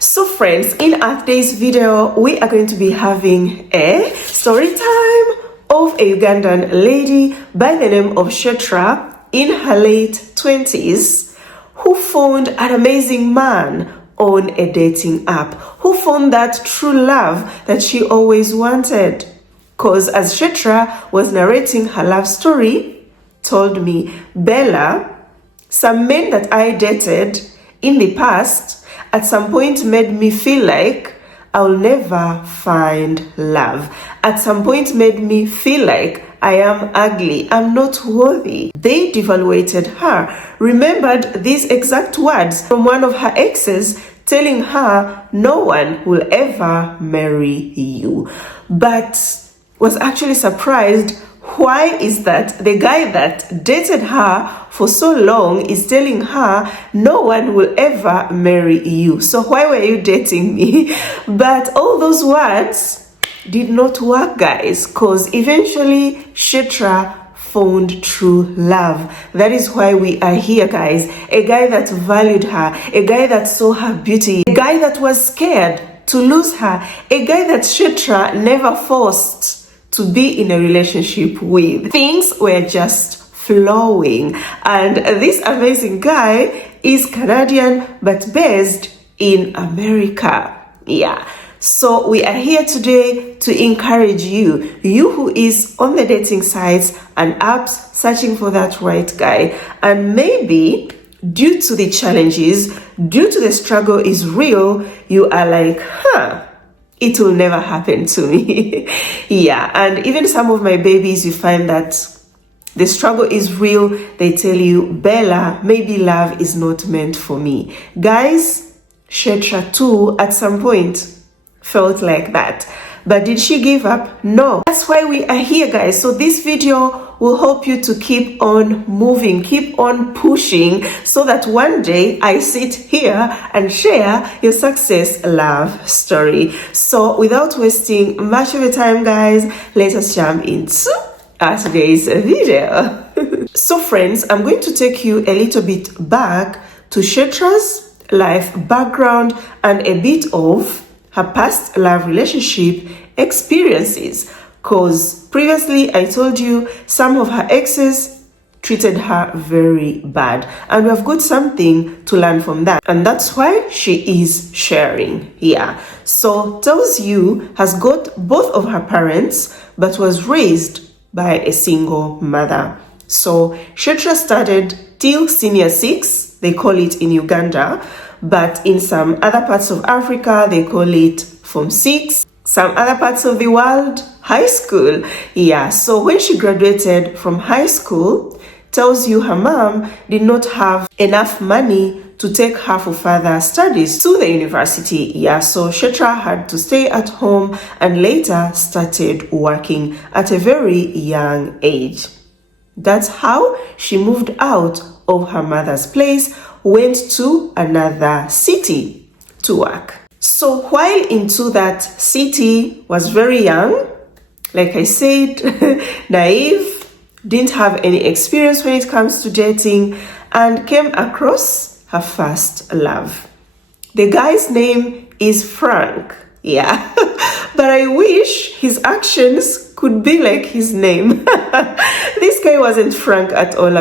So friends, in our today's video, we are going to be having a story time of a Ugandan lady by the name of Shetra in her late 20s who found an amazing man on a dating app, who found that true love that she always wanted. Because as Shetra was narrating her love story, told me, Bella, some men that I dated in the past at some point made me feel like I'll never find love. At some point made me feel like I am ugly, I'm not worthy. They devaluated her, remembered these exact words from one of her exes telling her no one will ever marry you. But was actually surprised. Why is that the guy that dated her for so long is telling her no one will ever marry you? So why were you dating me? But all those words did not work, guys, because eventually Shetra found true love. That is why we are here, guys. A guy that valued her, a guy that saw her beauty, a guy that was scared to lose her, a guy that Shetra never forced to be in a relationship with. Things were just flowing. And this amazing guy is Canadian but based in America. Yeah. So we are here today to encourage you who is on the dating sites and apps searching for that right guy. And maybe due to the challenges, due to the struggle is real, you are like, it will never happen to me. Yeah, and even some of my babies, you find that the struggle is real. They tell you, Bella, maybe love is not meant for me. Guys, Shetra too, at some point, felt like that. But did she give up? No. That's why we are here, guys. So this video will help you to keep on moving, keep on pushing, so that one day I sit here and share your success love story. So without wasting much of your time, guys, let us jump into today's video. So friends, I'm going to take you a little bit back to Shetra's life background and a bit of her past love relationship experiences, because previously I told you some of her exes treated her very bad, and we have got something to learn from that, and that's why she is sharing here. So tells you has got both of her parents but was raised by a single mother. So Shetra started till senior 6, they call it in Uganda, but in some other parts of Africa they call it Form 6, some other parts of the world high school. Yeah, so when she graduated from high school, tells you her mom did not have enough money to take her for further studies to the university. Yeah, so Shetra had to stay at home and later started working at a very young age. That's how she moved out of her mother's place, went to another city to work. So while into that city, was very young, like I said, naive, didn't have any experience when it comes to dating, and came across her first love. The guy's name is Frank. Yeah, but I wish his actions could be like his name. This guy wasn't Frank at all.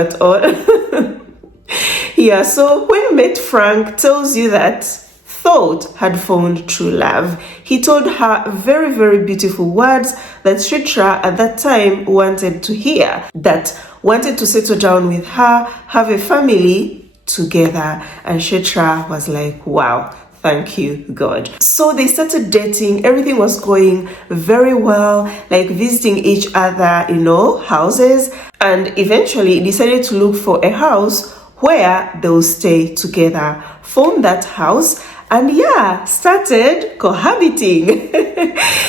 Yeah, so when met Frank, tells you that thought had found true love. He told her very, very beautiful words that Shetra at that time wanted to hear, that wanted to settle down with her, have a family together. And Shetra was like, wow, thank you, God. So they started dating. Everything was going very well, like visiting each other, houses. And eventually decided to look for a house where they'll stay together. Found that house and started cohabiting.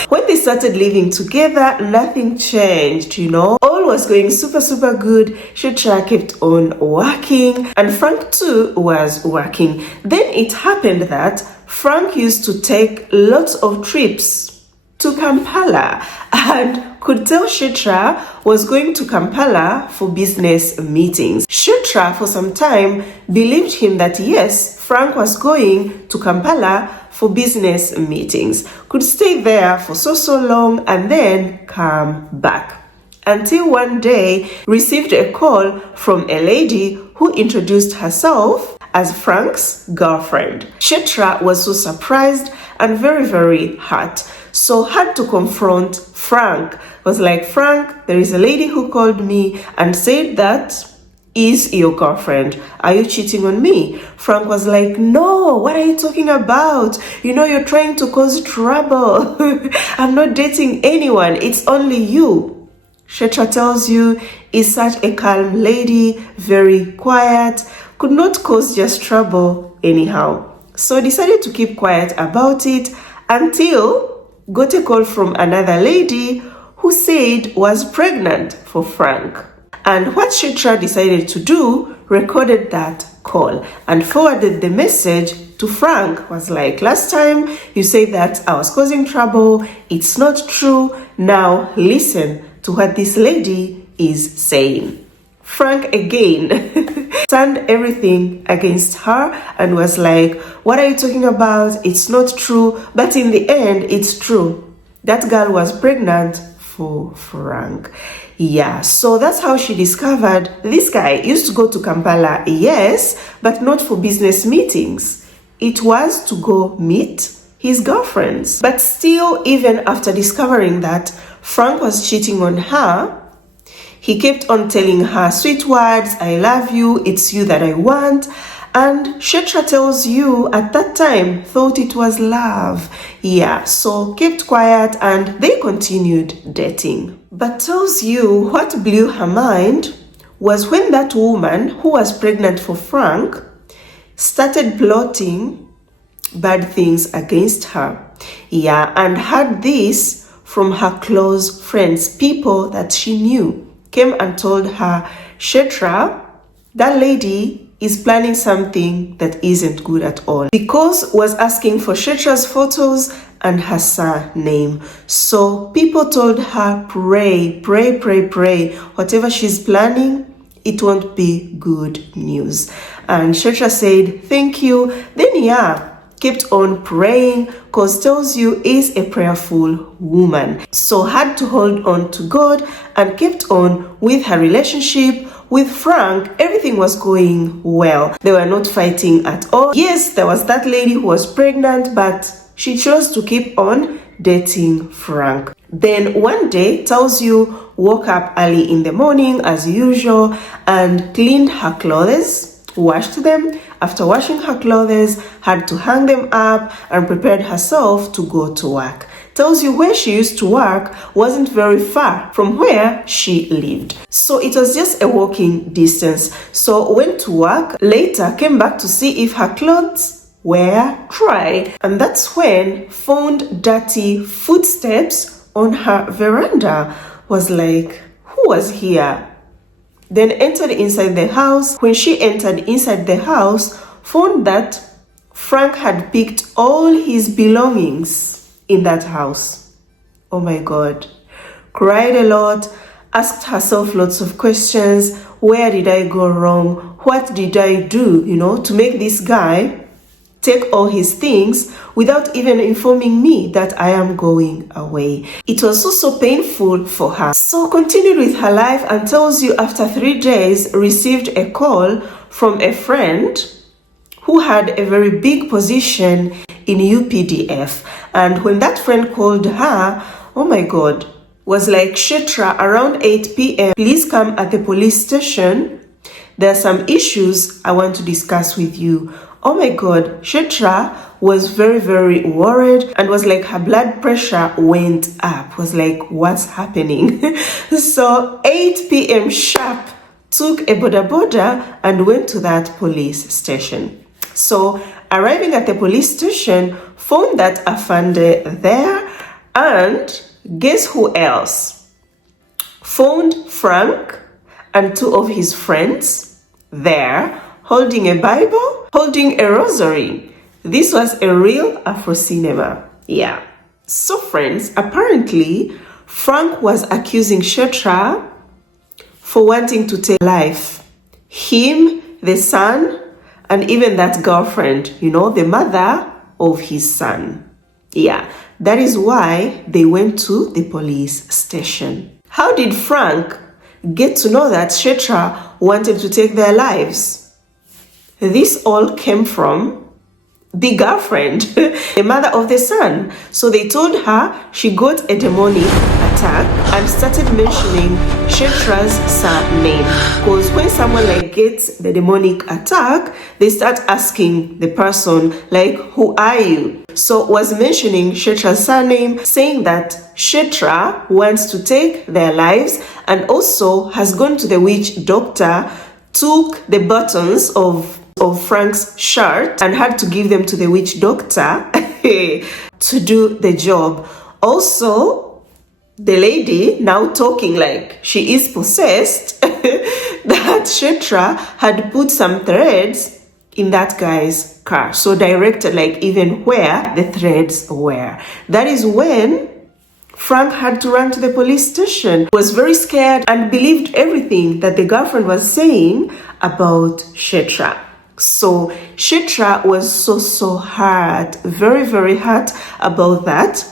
When they started living together, nothing changed, All was going super, super good. Shetra kept on working and Frank too was working. Then it happened that Frank used to take lots of trips to Kampala and could tell Shetra was going to Kampala for business meetings. Shetra for some time believed him that yes, Frank was going to Kampala for business meetings, could stay there for so long and then come back. Until one day received a call from a lady who introduced herself as Frank's girlfriend. Shetra was so surprised and very hurt, so had to confront Frank. Was like, Frank, there is a lady who called me and said that is your girlfriend. Are you cheating on me? Frank was like, no, what are you talking about? You know, you're trying to cause trouble. I'm not dating anyone. It's only you. Shetra tells you is such a calm lady, very quiet, could not cause just trouble anyhow. So decided to keep quiet about it until got a call from another lady who said was pregnant for Frank. And what Shetra decided to do, recorded that call and forwarded the message to Frank. Was like, last time you said that I was causing trouble. It's not true. Now listen to what this lady is saying. Frank again turned everything against her and was like, what are you talking about? It's not true. But in the end, it's true. That girl was pregnant for Frank. Yeah, so that's how she discovered this guy used to go to Kampala, yes, but not for business meetings. It was to go meet his girlfriends. But still, even after discovering that Frank was cheating on her, he kept on telling her sweet words, I love you, it's you that I want. And Shetra tells you at that time thought it was love. Yeah, so kept quiet and they continued dating. But tells you what blew her mind was when that woman who was pregnant for Frank started plotting bad things against her. Yeah, and had this from her close friends, people that she knew, came and told her, Shetra, that lady is planning something that isn't good at all, because was asking for Shetra's photos and her surname. So people told her, pray. Whatever she's planning, it won't be good news. And Shetra said, thank you. Then kept on praying, because tells you is a prayerful woman. So had to hold on to God and kept on with her relationship with Frank. Everything was going well. They were not fighting at all. Yes, there was that lady who was pregnant, but she chose to keep on dating Frank. Then one day, tells you, woke up early in the morning as usual and cleaned her clothes, washed them. After washing her clothes, had to hang them up and prepared herself to go to work. Tells you where she used to work wasn't very far from where she lived. So it was just a walking distance. So went to work, later came back to see if her clothes were dry. And that's when found dirty footsteps on her veranda. Was like, who was here? Then entered inside the house. When she entered inside the house, found that Frank had picked all his belongings in that house. Oh my God. Cried a lot, asked herself lots of questions. Where did I go wrong? What did I do, to make this guy take all his things without even informing me that I am going away? It was so painful for her. So continued with her life and tells you after 3 days received a call from a friend who had a very big position in UPDF. And when that friend called her, oh my God, was like, Shetra, around 8 p.m., please come at the police station. There are some issues I want to discuss with you. Oh my God, Shetra was very worried and was like, her blood pressure went up. Was like, what's happening? So 8 p.m. sharp, took a boda and went to that police station. So arriving at the police station, found that Afande there, and guess who else? Found Frank and 2 of his friends there, holding a Bible, holding a rosary. This was a real Afro cinema. Yeah. So friends, apparently Frank was accusing Shetra for wanting to take life. Him, the son, and even that girlfriend, the mother of his son. Yeah, that is why they went to the police station. How did Frank get to know that Shetra wanted to take their lives? This all came from the girlfriend, the mother of the son. So they told her she got a demonic attack and started mentioning Shetra's surname. Because when someone gets the demonic attack, they start asking the person who are you? So was mentioning Shetra's surname, saying that Shetra wants to take their lives and also has gone to the witch doctor, took the buttons of Frank's shirt and had to give them to the witch doctor to do the job. Also, the lady now talking like she is possessed that Shetra had put some threads in that guy's car. So directed even where the threads were. That is when Frank had to run to the police station. He was very scared and believed everything that the girlfriend was saying about Shetra. So Shetra was so hurt, very, very hurt about that.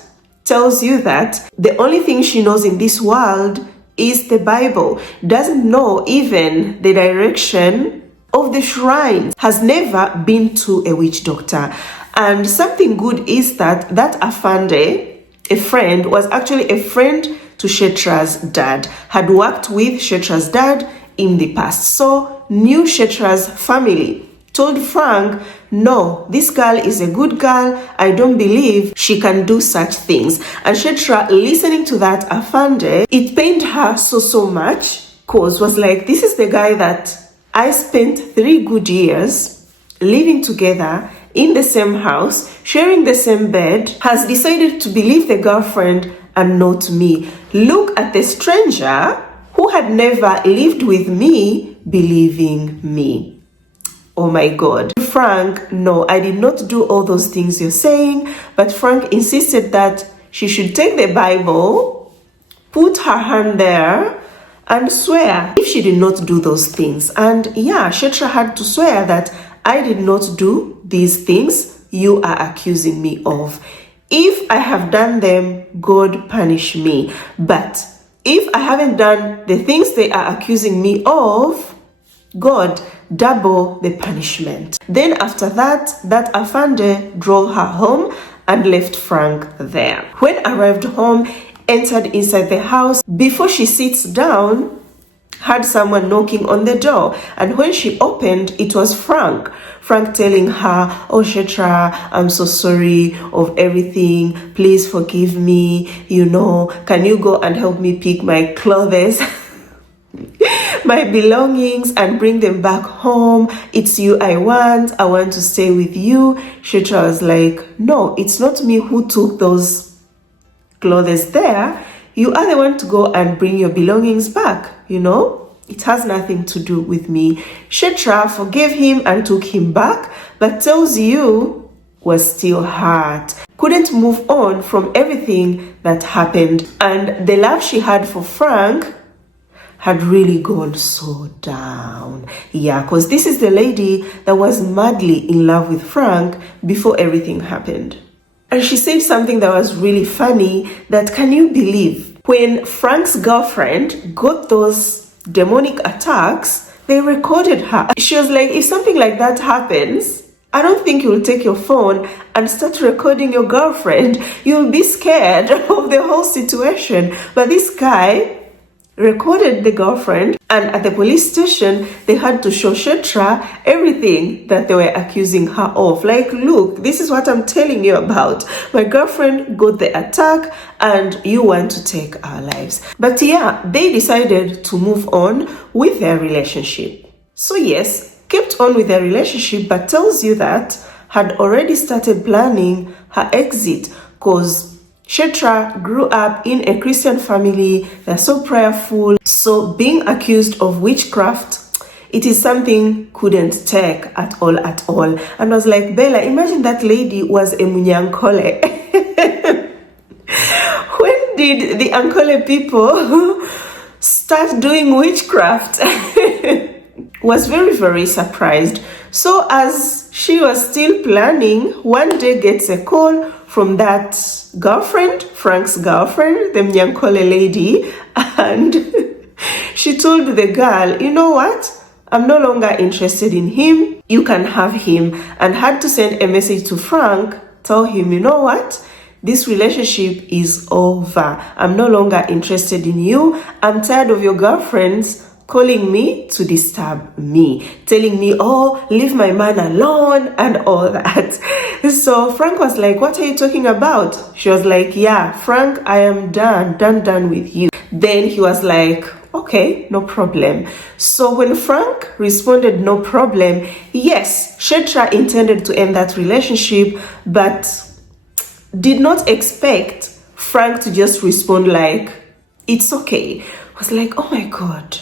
Tells you that the only thing she knows in this world is the Bible. Doesn't know even the direction of the shrine. Has never been to a witch doctor. And something good is that Afande, a friend, was actually a friend to Shetra's dad. Had worked with Shetra's dad in the past. So knew Shetra's family. Told Frank, no, this girl is a good girl. I don't believe she can do such things. And Shetra, listening to that Afande, it pained her so much. Cause was this is the guy that I spent 3 good years living together in the same house, sharing the same bed, has decided to believe the girlfriend and not me. Look at the stranger who had never lived with me believing me. Oh my God. Frank, no, I did not do all those things you're saying, but Frank insisted that she should take the Bible, put her hand there, and swear if she did not do those things. And yeah, Shetra had to swear that I did not do these things you are accusing me of. If I have done them, God punish me. But if I haven't done the things they are accusing me of, God double the punishment. Then after that Afande drove her home and left Frank there. When arrived home, entered inside the house. Before she sits down, had someone knocking on the door. And when she opened, it was Frank. Frank telling her, oh Shetra, I'm so sorry of everything. Please forgive me. Can you go and help me pick my clothes? My belongings and bring them back home. It's you I want to stay with you. Shetra was like, no, it's not me who took those clothes there. You are the one to go and bring your belongings back. It has nothing to do with me. Shetra forgave him and took him back, but tells you was still hurt. Couldn't move on from everything that happened. And the love she had for Frank had really gone so down. Yeah, because this is the lady that was madly in love with Frank before everything happened. And she said something that was really funny, that can you believe when Frank's girlfriend got those demonic attacks, they recorded her. She was like, if something like that happens, I don't think you'll take your phone and start recording your girlfriend. You'll be scared of the whole situation. But this guy recorded the girlfriend, and at the police station, they had to show Shetra everything that they were accusing her of. Look, this is what I'm telling you about. My girlfriend got the attack, and you want to take our lives. But yeah, they decided to move on with their relationship. So yes, kept on with their relationship, but tells you that had already started planning her exit, because Shetra grew up in a Christian family. They're so prayerful. So being accused of witchcraft, it is something couldn't take at all. And I was like, Bella, imagine that lady was a Munyankole. When did the Ankole people start doing witchcraft? Was very, very surprised. So as she was still planning, one day gets a call from that girlfriend, Frank's girlfriend, the Mnyankole lady, and she told the girl, you know what? I'm no longer interested in him. You can have him. And had to send a message to Frank, tell him, you know what? This relationship is over. I'm no longer interested in you. I'm tired of your girlfriends calling me to disturb me, telling me, oh, leave my man alone and all that. So Frank was like, what are you talking about? She was like, yeah, Frank, I am done with you. Then he was like, okay, no problem. So when Frank responded, no problem, yes, Shetra intended to end that relationship, but did not expect Frank to just respond like, it's okay. I was like, oh my God,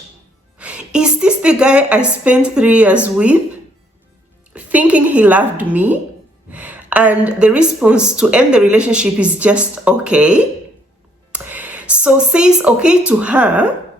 is this the guy I spent 3 years with, thinking he loved me? And the response to end the relationship is just okay. So says okay to her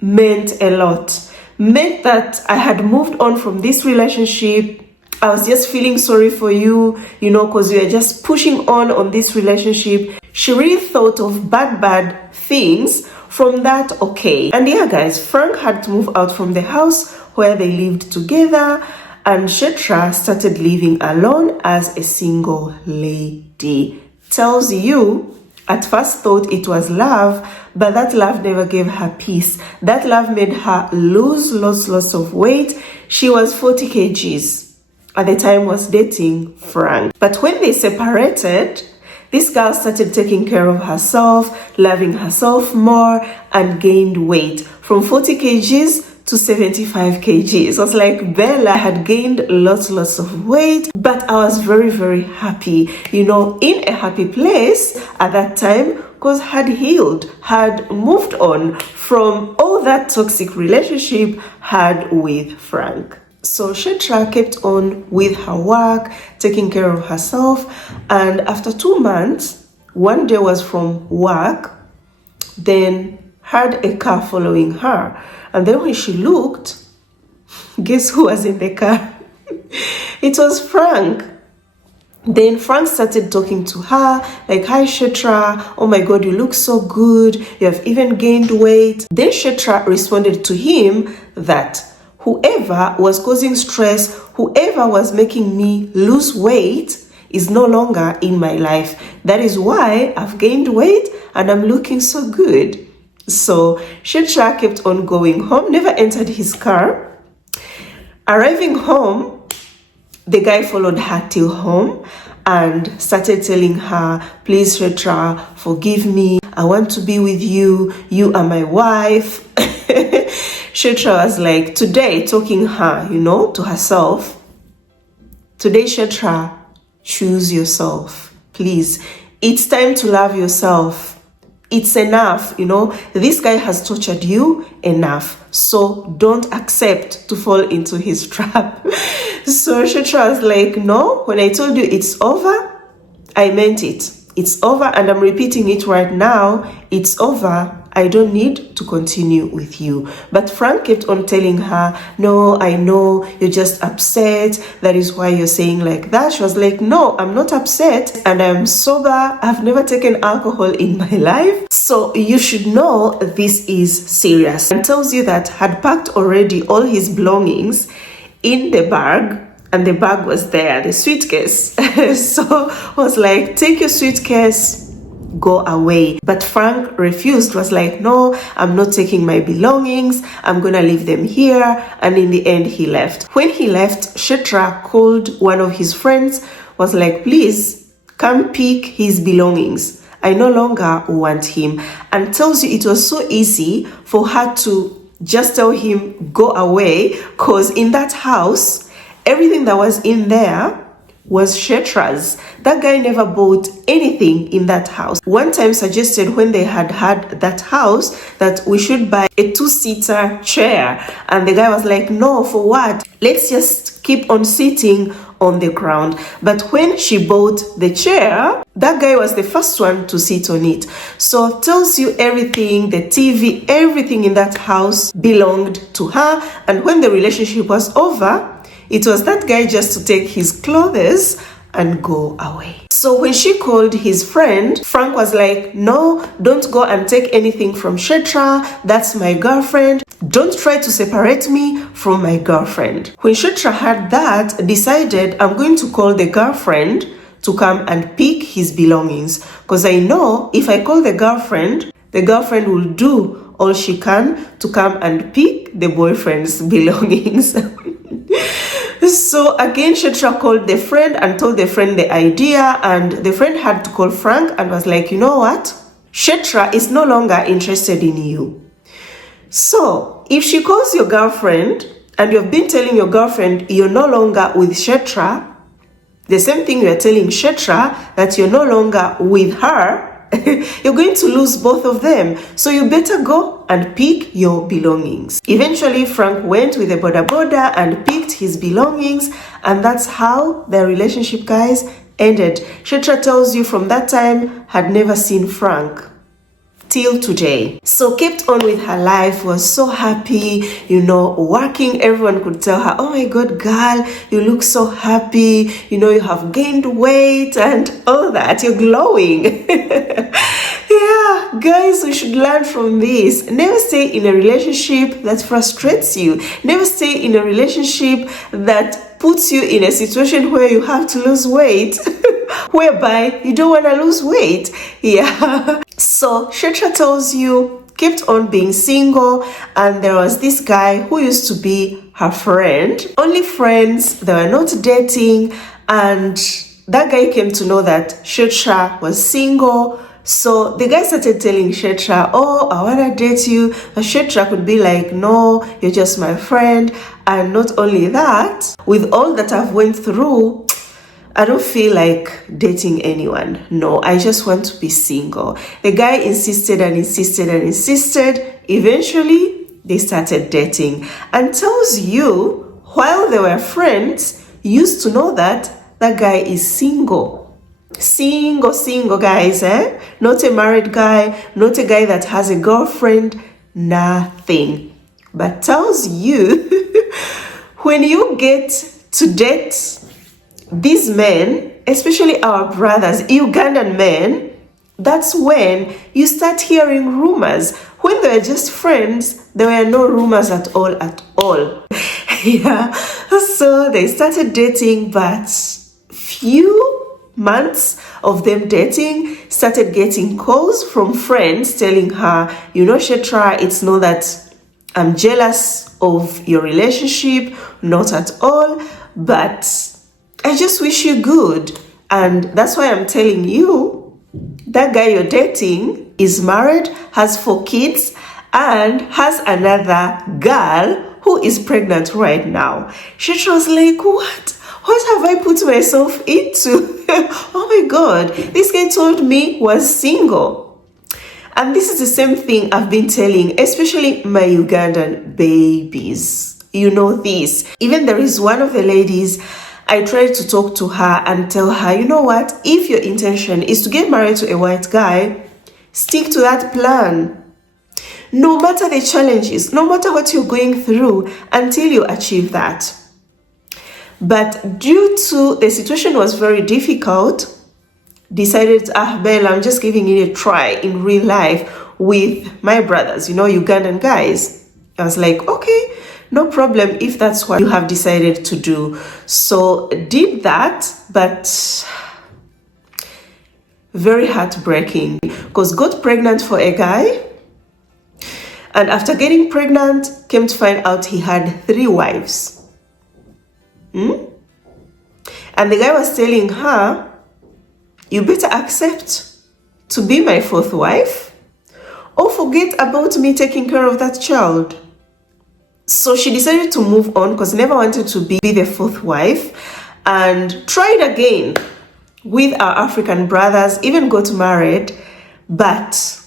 meant a lot. Meant that I had moved on from this relationship. I was just feeling sorry for you, because you were just pushing on this relationship. She really thought of bad things from that okay. And yeah, guys, Frank had to move out from the house where they lived together, and Shetra started living alone as a single lady. Tells you, at first thought it was love, but that love never gave her peace. That love made her lose lots of weight. She was 40 kgs. At the time was dating Frank. But when they separated, this girl started taking care of herself, loving herself more, and gained weight from 40 kgs to 75 kgs. It was like Bella had gained lots of weight, but I was very happy, in a happy place at that time, because had healed, had moved on from all that toxic relationship had with Frank. So Shetra kept on with her work, taking care of herself, and after 2 months, one day was from work, then had a car following her. And then when she looked, guess who was in the car? It was Frank. Then Frank started talking to her like, hi Shetra, oh my God, you look so good, you have even gained weight. Then Shetra responded to him that whoever was causing stress, whoever was making me lose weight is no longer in my life. That is why I've gained weight and I'm looking so good. So Shetra kept on going home, never entered his car. Arriving home, the guy followed her till home and started telling her, please Shetra, forgive me. I want to be with you. You are my wife. Shetra was like, today, talking her, to herself. Today, Shetra, choose yourself. Please. It's time to love yourself. It's enough, this guy has tortured you enough. So don't accept to fall into his trap. So Shetra was like, no, when I told you it's over, I meant it. It's over, and I'm repeating it right now. It's over. I don't need to continue with you. But Frank kept on telling her, no, I know you're just upset. That is why you're saying like that. She was like, no, I'm not upset and I'm sober. I've never taken alcohol in my life. So you should know this is serious. And tells you that had packed already all his belongings in the bag. And the bag was there, the suitcase. So I was like, take your suitcase, go away. But Frank refused, was like, no, I'm not taking my belongings. I'm gonna leave them here. And in the end, he left. When he left, Shetra called one of his friends, was like, please come pick his belongings. I no longer want him. And tells you it was so easy for her to just tell him, go away. Because in that house, everything that was in there was Shetra's. That guy never bought anything in that house. One time suggested when they had that house that we should buy a 2-seater chair. And the guy was like, no, for what? Let's just keep on sitting on the ground. But when she bought the chair, that guy was the first one to sit on it. So tells you everything, the TV, everything in that house belonged to her. And when the relationship was over, It was that guy just to take his clothes and go away. So when she called his friend, Frank was like, no, don't go and take anything from Shetra. That's my girlfriend. Don't try to separate me from my girlfriend. When Shetra heard that, decided, I'm going to call the girlfriend to come and pick his belongings. Because I know if I call the girlfriend will do all she can to come and pick the boyfriend's belongings. So again, Shetra called the friend and told the friend the idea, and the friend had to call Frank and was like, you know what? Shetra is no longer interested in you. So if she calls your girlfriend and you've been telling your girlfriend you're no longer with Shetra, the same thing you're telling Shetra that you're no longer with her, you're going to lose both of them. So you better go and pick your belongings. Eventually, Frank went with the boda boda and picked his belongings, and that's how their relationship, guys, ended. Shetra tells you from that time had never seen Frank till today. So kept on with her life, was so happy, working. Everyone could tell her, oh my God, girl, you look so happy, you have gained weight and all that, you're glowing. Yeah, guys, we should learn from this. Never stay in a relationship that frustrates you. Never stay in a relationship that puts you in a situation where you have to lose weight, whereby you don't want to lose weight. Yeah. So Shetra tells you, kept on being single, and there was this guy who used to be her friend. Only friends, they were not dating, and that guy came to know that Shetra was single. So the guy started telling Shetra, oh, I want to date you. But Shetra could be like, no, you're just my friend. And not only that, with all that I've went through, I don't feel like dating anyone. No, I just want to be single. The guy insisted and insisted and insisted. Eventually, they started dating, and tells you, while they were friends, used to know that that guy is single. Single, guys, eh? Not a married guy, not a guy that has a girlfriend, nothing. But tells you, when you get to date these men, especially our brothers, Ugandan men, that's when you start hearing rumors. When they were just friends, there were no rumors at all. Yeah. So they started dating, but few months of them dating, started getting calls from friends telling her, Shetra, it's not that I'm jealous of your relationship, not at all, but I just wish you good. And that's why I'm telling you, that guy you're dating is married, has 4 kids, and has another girl who is pregnant right now. Shetra was like, what have I put myself into? Oh my God, this guy told me was single. And this is the same thing I've been telling, especially my Ugandan babies. You know this. Even there is one of the ladies, I tried to talk to her and tell her, you know what? If your intention is to get married to a white guy, stick to that plan. No matter the challenges, no matter what you're going through, until you achieve that. But due to the situation was very difficult, decided, Bella, I'm just giving it a try in real life with my brothers, Ugandan guys. I was like, okay, no problem if that's what you have decided to do. So did that, but very heartbreaking, because got pregnant for a guy, and after getting pregnant, came to find out he had 3 wives. And the guy was telling her, you better accept to be my 4th wife, or forget about me taking care of that child. So she decided to move on, because never wanted to be the 4th wife, and tried again with our African brothers, even got married. But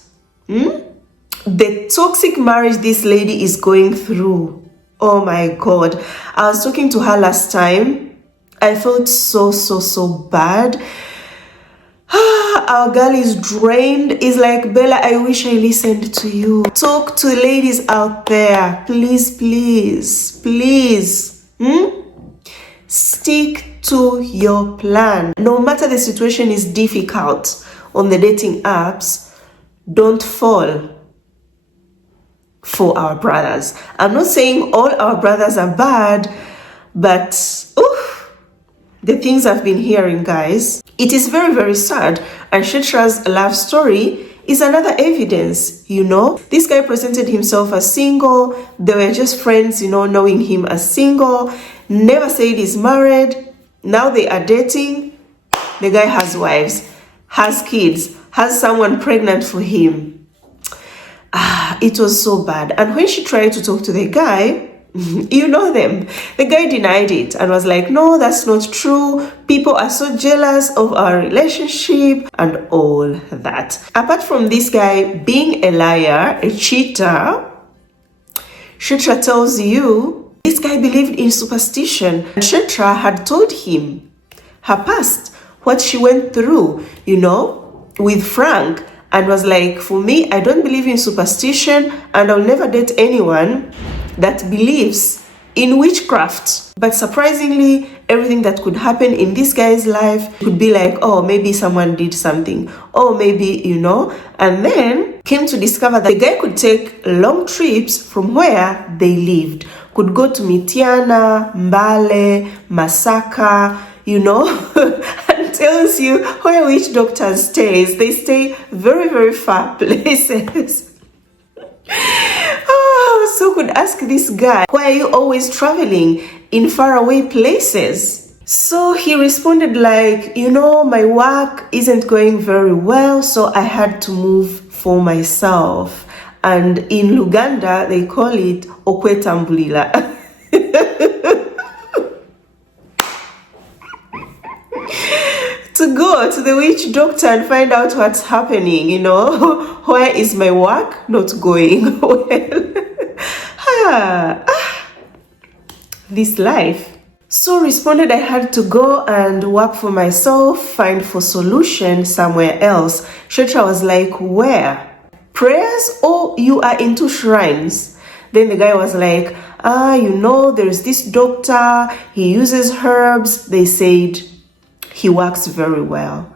the toxic marriage this lady is going through, oh my God. I was talking to her last time. I felt so bad. Our girl is drained. It's like, Bella, I wish I listened to you. Talk to ladies out there. Please. stick to your plan. No matter the situation is difficult on the dating apps, don't fall for our brothers. I'm not saying all our brothers are bad, but the things I've been hearing, guys, it is very, very sad. And Kshetra's love story is another evidence, This guy presented himself as single. They were just friends, knowing him as single. Never said he's married. Now they are dating. The guy has wives, has kids, has someone pregnant for him. It was so bad. And when she tried to talk to the guy, you know them, the guy denied it and was like, no, that's not true. People are so jealous of our relationship and all that. Apart from this guy being a liar, a cheater, Kshetra tells you this guy believed in superstition. Kshetra had told him her past, what she went through, with Frank, and was like, for me, I don't believe in superstition and I'll never date anyone that believes in witchcraft. But surprisingly, everything that could happen in this guy's life could be like, oh, maybe someone did something. Oh, maybe, and then came to discover that the guy could take long trips from where they lived. Could go to Mitiana, Mbale, Masaka, and tells you where witch doctors stays. They stay very, very far places. So could ask this guy, why are you always traveling in faraway places? So he responded like, my work isn't going very well, so I had to move for myself. And in Luganda, they call it okwetambulila. To go to the witch doctor and find out what's happening, where is my work not going well? This life. So responded, I had to go and work for myself, find for solution somewhere else. Kshetra was like, where? Prayers or you are into shrines? Then the guy was like, there's this doctor, he uses herbs. They said he works very well.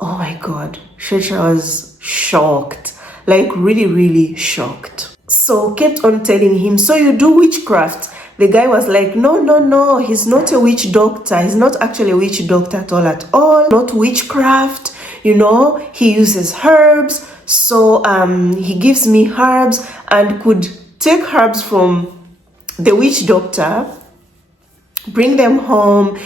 Oh my God, Kshetra was shocked, like really, really shocked. So kept on telling him, so you do witchcraft? The guy was like, no, he's not a witch doctor. He's not actually a witch doctor at all. Not witchcraft, he uses herbs. So he gives me herbs and could take herbs from the witch doctor, bring them home,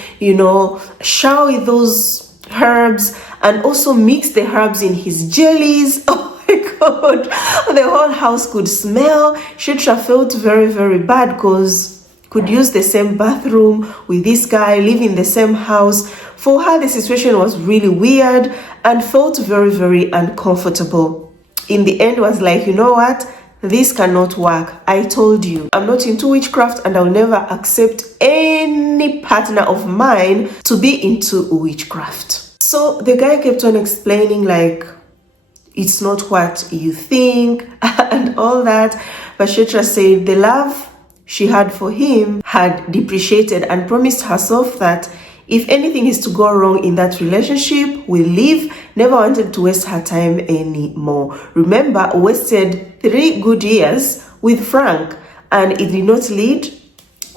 shower with those herbs and also mix the herbs in his jellies. Oh my God, the whole house could smell. Kshetra felt very, very bad because could use the same bathroom with this guy, live in the same house. For her, the situation was really weird and felt very, very uncomfortable. In the end, was like, you know what? This cannot work. I told you, I'm not into witchcraft and I'll never accept any partner of mine to be into witchcraft. So the guy kept on explaining like, it's not what you think and all that. But Kshetra said the love she had for him had depreciated and promised herself that if anything is to go wrong in that relationship, we'll leave. Never wanted to waste her time anymore. Remember, wasted 3 good years with Frank and it did not lead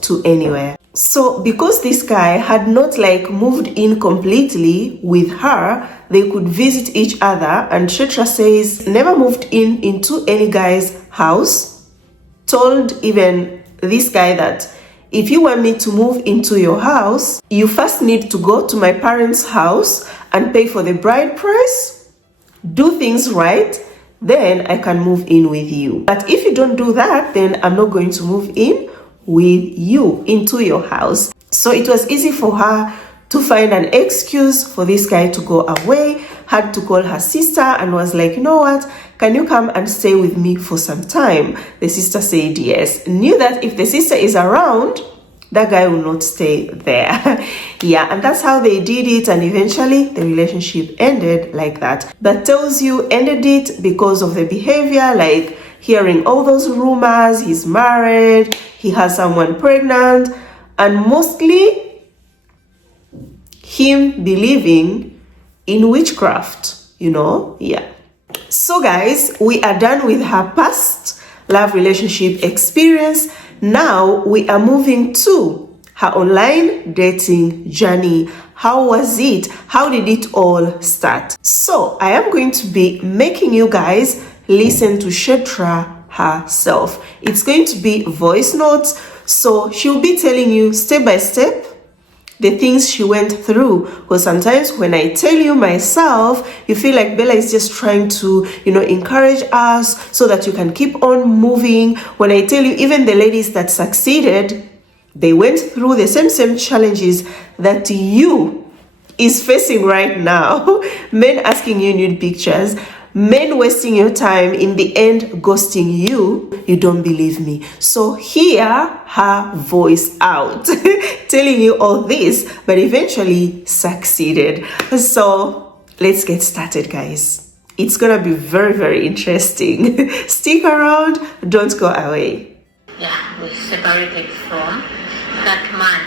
to anywhere. So because this guy had not moved in completely with her, they could visit each other, and Kshetra says never moved into any guy's house, told even this guy that if you want me to move into your house, you first need to go to my parents' house and pay for the bride price, do things right, then I can move in with you. But if you don't do that, then I'm not going to move in with you into your house. So it was easy for her to find an excuse for this guy to go away, had to call her sister and was like, you know what, can you come and stay with me for some time? The sister said yes. Knew that if the sister is around, that guy will not stay there. Yeah, and that's how they did it, and eventually the relationship ended like that. That tells you ended it because of the behavior, like hearing all those rumors, he's married, he has someone pregnant, and mostly him believing in witchcraft, Yeah. So guys, we are done with her past love relationship experience. Now we are moving to her online dating journey. How was it? How did it all start? So I am going to be making you guys listen to Shetra herself. It's going to be voice notes, so she'll be telling you step by step the things she went through. Because sometimes when I tell you myself, you feel like Bella is just trying to, encourage us so that you can keep on moving. When I tell you, even the ladies that succeeded, they went through the same challenges that you is facing right now. Men asking you nude pictures, men wasting your time, in the end ghosting you. You don't believe me. So hear her voice out telling you all this, but eventually succeeded. So let's get started, guys. It's gonna be very, very interesting. Stick around, don't go away. Yeah, we separated from that man.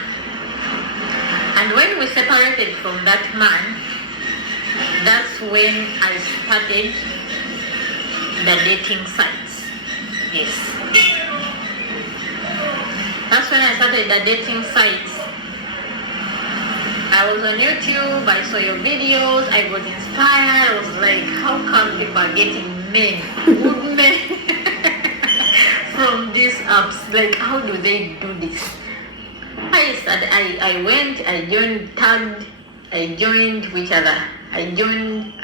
And when we separated from that man, that's when I started the dating sites. Yes. That's when I started the dating sites. I was on YouTube, I saw your videos, I got inspired. I was like, how come people are getting men, good men, from these apps? Like, how do they do this? I went, I joined Tagged, I joined which other? I joined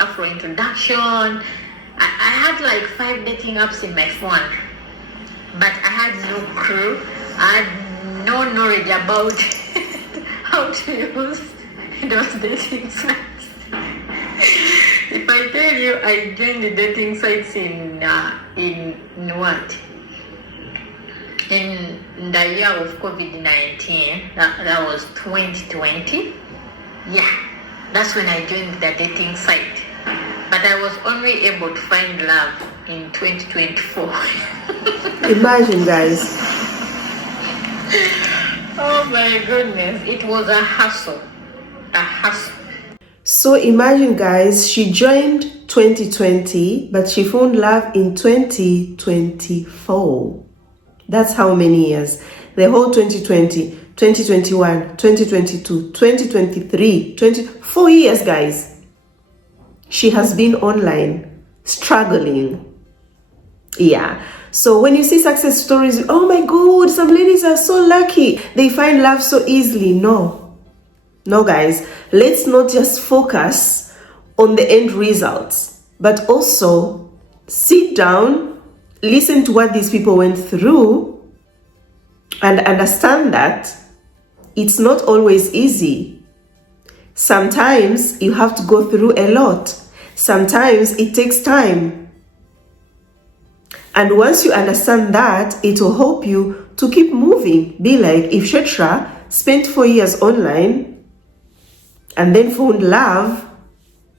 Afro Introduction. I had like 5 dating apps in my phone, but I had no clue. I had no knowledge about how to use those dating sites. If I tell you, I joined the dating sites in what? In the year of COVID-19, that was 2020. Yeah, that's when I joined the dating site. But I was only able to find love in 2024. Imagine, guys. Oh my goodness, it was a hassle. A hassle. So imagine, guys, she joined 2020, but she found love in 2024. That's how many years? The whole 2020, 2021, 2022, 2023, 4 years, guys. She has been online, struggling. Yeah. So when you see success stories, oh my God, some ladies are so lucky. They find love so easily. No, guys. Let's not just focus on the end results, but also sit down, listen to what these people went through, and understand that it's not always easy. Sometimes you have to go through a lot. Sometimes it takes time. And once you understand that, it will help you to keep moving. Be like, if Shetra spent 4 years online and then found love,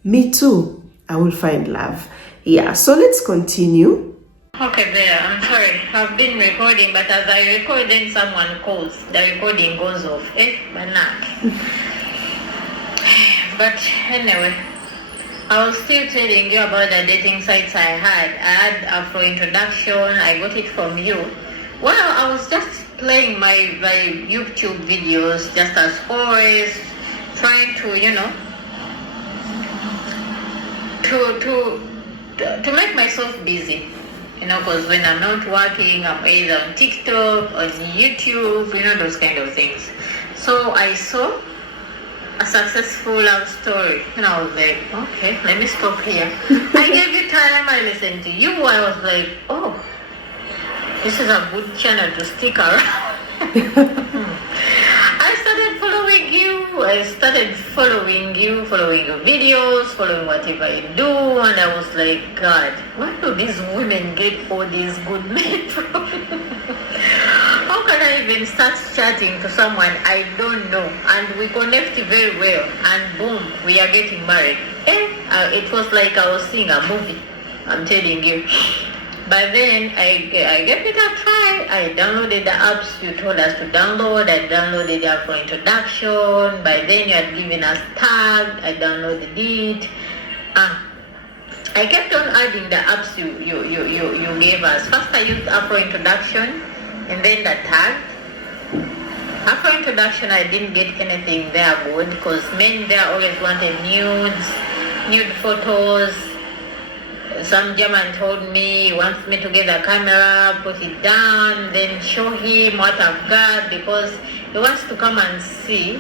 me too, I will find love. Yeah, so let's continue. Okay, Bella, I'm sorry. I've been recording, but as I record, then someone calls. The recording goes off. But not. But anyway, I was still telling you about the dating sites I had Afro Introduction. I got it from you. Well, I was just playing my YouTube videos, just as always, trying to, to make myself busy. Because when I'm not working, I'm either on TikTok, on YouTube, those kind of things. So I saw a successful love story, and I was like, okay, let me stop here. I gave you time, I listened to you, I was like, oh, this is a good channel to stick around. I started following you, following your videos, following whatever you do, and I was like, God, where do these women get all these good men from? How can I even start chatting to someone I don't know, and we connect very well, and boom, we are getting married? It was like I was seeing a movie, I'm telling you. But then I gave it a try. I downloaded the apps you told us to download. I downloaded the app for introduction. By then you had given us tag. I downloaded it. I kept on adding the apps you gave us. First I used app for introduction and then the tag. After introduction, I didn't get anything there good because men there always wanted nude photos. Some German told me he wants me to get a camera, put it down, then show him what I've got because he wants to come and see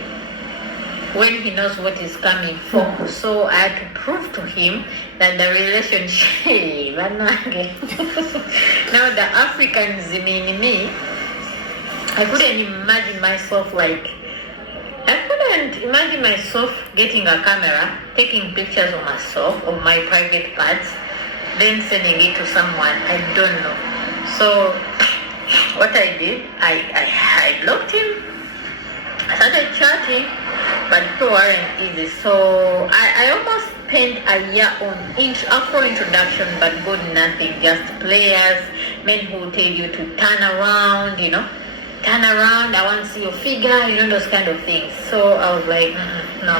when he knows what is coming for. So I had to prove to him that the relationship, now the Africans in me, I couldn't imagine myself getting a camera, taking pictures of myself, of my private parts, then sending it to someone. I don't know. So what I did, I blocked him. I started chatting, but people weren't easy. So I almost spent a year on Afro introduction, but good nothing, just players, men who tell you to turn around, turn around, I want to see your figure, those kind of things. So I was like, no.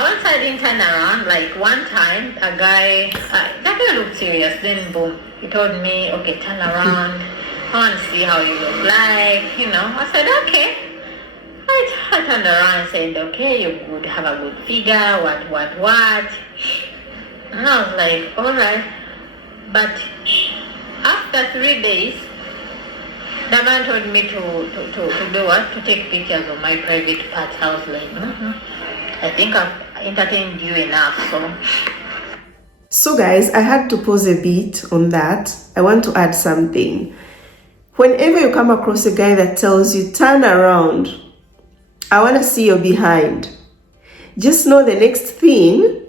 Once I didn't turn around, like one time, a guy, that guy looked serious, then boom, he told me, okay, turn around, I want to see how you look like, I said, okay. I turned around and said, okay, you would have a good figure, what. And I was like, alright. But after 3 days, the man told me to do what? To take pictures of my private parts. I was like, I think I've entertained you enough, So guys, I had to pause a bit on that. I want to add something. Whenever you come across a guy that tells you, turn around, I want to see your behind, just know the next thing,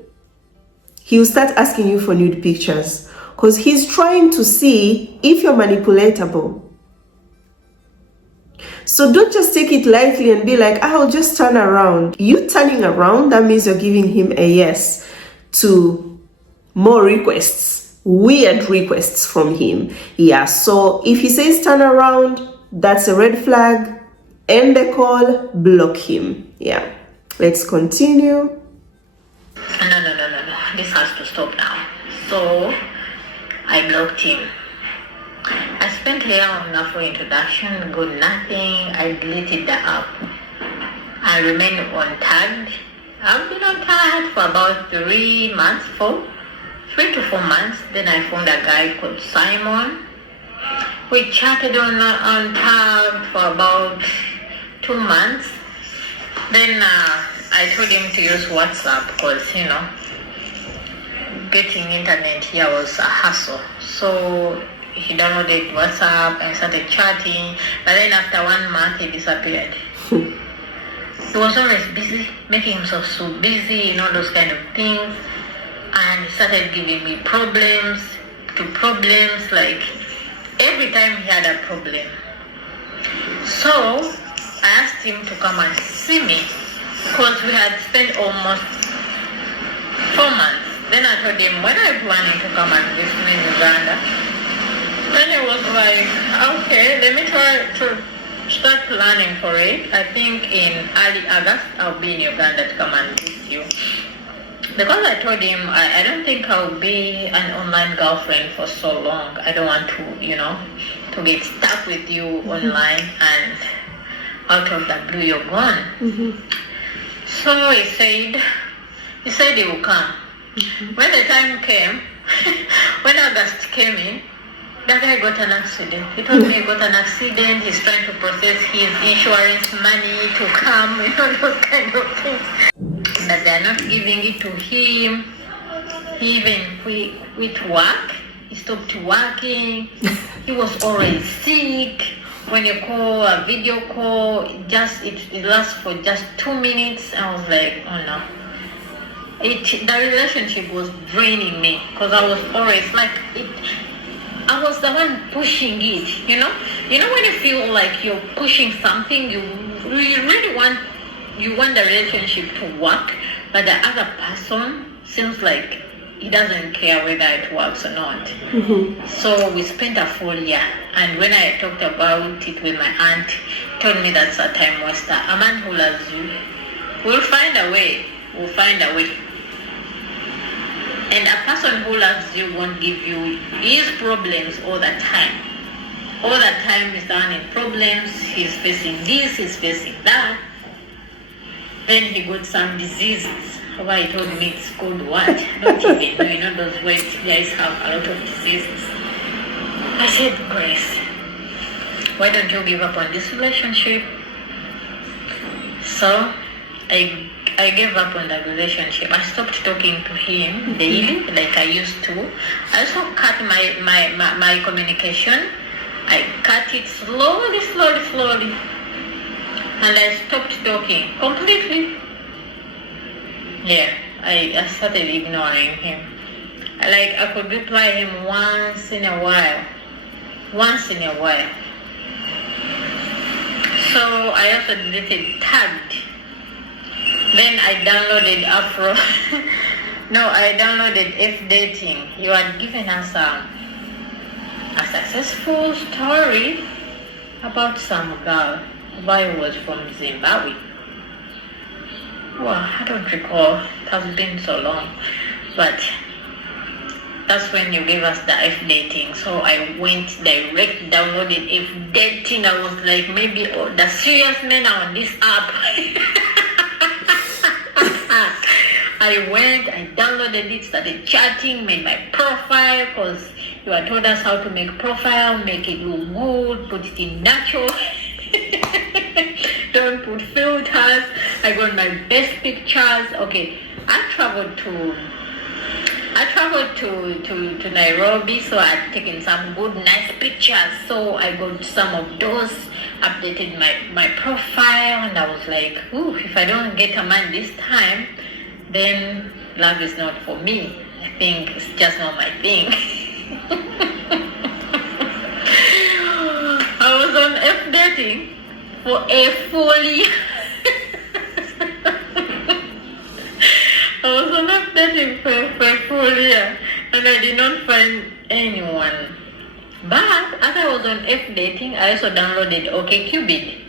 he'll start asking you for nude pictures because he's trying to see if you're manipulatable. So don't just take it lightly and be like, I'll just turn around. You turning around, that means you're giving him a yes to more requests, weird requests from him. Yeah, so if he says turn around, that's a red flag. End the call, block him. Yeah, let's continue. No. This has to stop now. So I blocked him. I spent a year on Afro introduction, good nothing. I deleted the app. I remained untagged. I've been untagged for about 3 months, 3 to 4 months. Then I found a guy called Simon. We chatted on untagged for about 2 months. Then I told him to use WhatsApp because, getting internet here was a hassle. So he downloaded WhatsApp and started chatting, but then after 1 month he disappeared. He was always busy, making himself so busy, those kind of things, and he started giving me problems, like every time he had a problem. So I asked him to come and see me because we had spent almost 4 months. Then I told him, when are you planning to come and visit me in Uganda? Then he was like, okay, let me try to start planning for it. I think in early August, I'll be in Uganda to come and visit you. Because I told him, I don't think I'll be an online girlfriend for so long. I don't want to, to get stuck with you online and out of the blue you're gone. So he said he will come. When the time came, when August came in, that guy got an accident. He told me he got an accident. He's trying to process his insurance money to come, those kind of things. But they're not giving it to him. He even quit work. He stopped working. He was always sick. When you call a video call, it lasts for just 2 minutes. I was like, oh no. The relationship was draining me because I was always like I was the one pushing it, when you feel like you're pushing something, you really want the relationship to work, but the other person seems like he doesn't care whether it works or not. So we spent a full year, and when I talked about it with my aunt, told me that's a time waster. A man who loves you will find a way. Will find a way. And a person who loves you won't give you his problems all the time. All the time he's down in problems, he's facing this, he's facing that. Then he got some diseases. Why he told me it's called what? Not even know. You know those white guys have a lot of diseases. I said, Grace, why don't you give up on this relationship? So I gave up on the relationship. I stopped talking to him daily like I used to. I also cut my communication. I cut it slowly. And I stopped talking completely. Yeah, I started ignoring him. Like I could reply him once in a while. So I also deleted Tagged. Then I downloaded Afro. No, I downloaded F Dating. You had given us a successful story about some girl who was from Zimbabwe. Well, I don't recall. It has been so long. But that's when you gave us the F Dating. So I went direct, downloaded F Dating. I was like, maybe the serious men are on this app. I went, I downloaded it, started chatting, made my profile, because you had told us how to make profile, make it look good, put it in natural. Don't put filters. I got my best pictures. Okay, I traveled to Nairobi, so I had taken some good, nice pictures. So I got some of those, updated my profile, and I was like, ooh, if I don't get a man this time, then love is not for me. I think it's just not my thing. I was on F Dating for a full year. I was on F Dating for a full year, and I did not find anyone. But as I was on F Dating, I also downloaded OkCupid.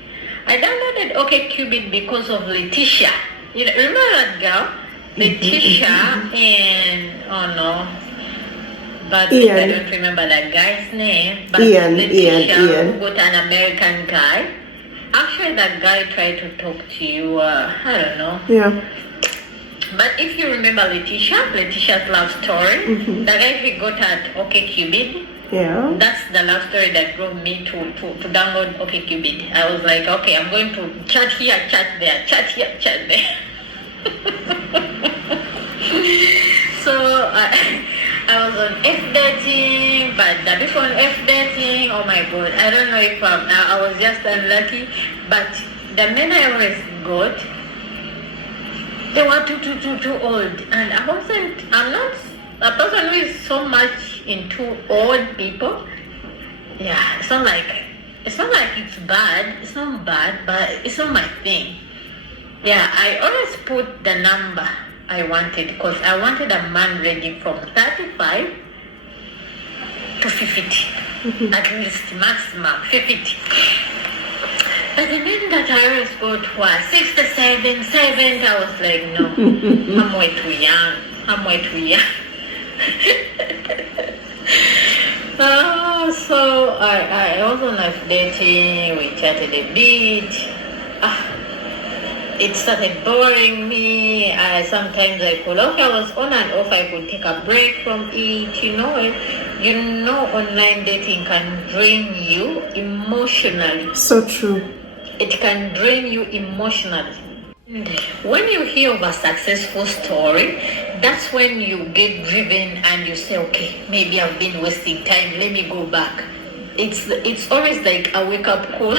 I downloaded OkCupid because of Letitia. You know, remember that girl? Letitia and but Ian. I don't remember that guy's name. But Ian. Letitia got an American guy. Actually, that guy tried to talk to you. I don't know. Yeah. But if you remember Letitia's love story, the guy we got at OkCupid. Yeah. That's the love story that drove me to download OkCupid. I was like, okay, I'm going to chat here, chat there, chat here, chat there. So I was on F Dating, but the before F Dating, oh my god, I don't know if I was just unlucky, but the men I always got, they were too old, and I'm not a person who is so much into old people. Yeah, it's not like it's bad. It's not bad, but it's not my thing. Yeah, I always put the number I wanted because I wanted a man ready from 35 to 50. At least maximum 50. But the men that I always got were 67, 70. I was like, no, I'm way too young. So I was on F Dating, we chatted a bit. It started boring me. Sometimes I was on and off, I could take a break from it. You know, online dating can drain you emotionally. So true. It can drain you emotionally. When you hear of a successful story, that's when you get driven and you say, okay, maybe I've been wasting time, let me go back. It's always like a wake-up call.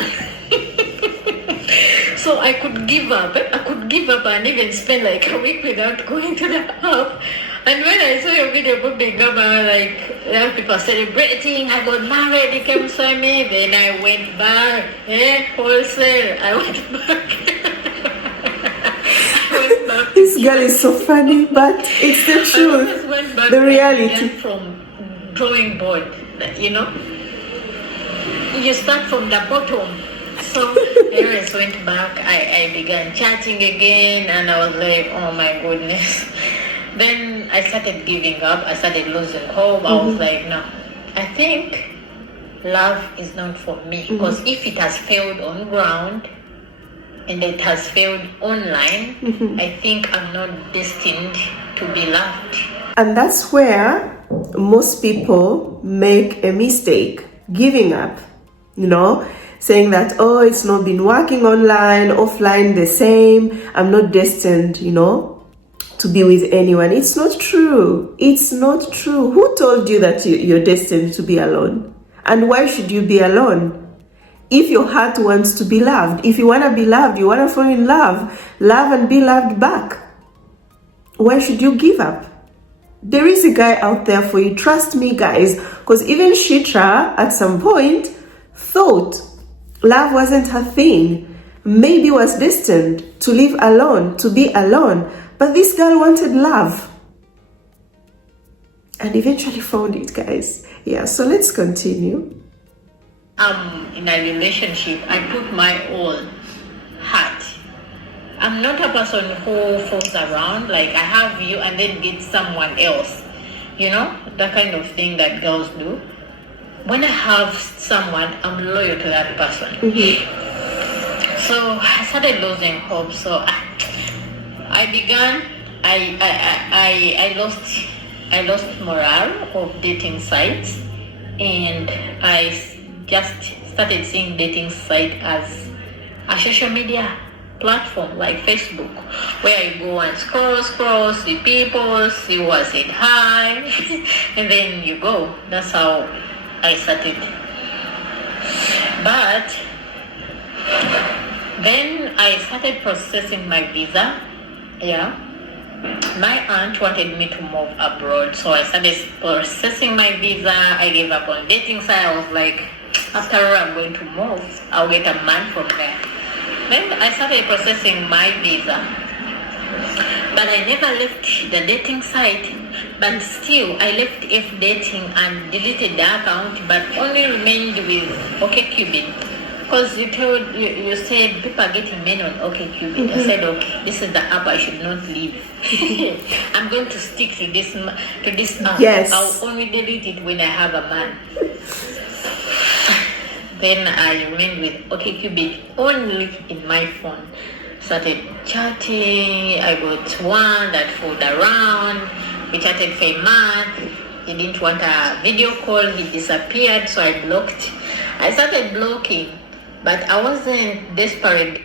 So I could give up and even spend like a week without going to the app. And when I saw your video popping up, I was like, there are people celebrating, I got married, he came to me, then I went back, wholesale, I went back. I went back This girl is so funny, but it's the I always truth, went back the and reality. began from drawing board, you know. You start from the bottom. So I just went back, I began chatting again, and I was like, oh my goodness. Then I started giving up, I started losing hope. I was like, no, I think love is not for me, because if it has failed on ground and it has failed online, I think I'm not destined to be loved. And that's where most people make a mistake, giving up, you know, saying that, oh, it's not been working online, offline the same, I'm not destined, you know, to be with anyone. It's not true. It's not true. Who told you that you're destined to be alone? And why should you be alone? If your heart wants to be loved, if you want to be loved, you want to fall in love and be loved back, why should you give up? There is a guy out there for you. Trust me, guys, because even Shitra at some point thought love wasn't her thing, maybe was destined to live alone, to be alone. But this girl wanted love and eventually found it, guys. Yeah, so let's continue. In a relationship, I put my whole heart. I'm not a person who falls around, like I have you and then get someone else. You know, that kind of thing that girls do. When I have someone, I'm loyal to that person. So I started losing hope. So I lost morale of dating sites, and I just started seeing dating site as a social media platform like Facebook, where you go and scroll, see people, see who has said hi, and then you go. That's how I started. But then I started processing my visa. Yeah, my aunt wanted me to move abroad, so I started processing my visa. I gave up on dating site. I was like, after all, I'm going to move. I'll get a man from there. Then I started processing my visa, but I never left the dating site. But still, I left F dating and deleted the account, but only remained with OkCupid. Because you said people are getting men on OkCupid. I said, okay, this is the app I should not leave. I'm going to stick to this app. Yes. I'll only delete it when I have a man. Then I remained with OkCupid only in my phone. Started chatting. I got one that fooled around. We chatted for a month. He didn't want a video call. He disappeared, so I blocked. I started blocking, but I wasn't desperate.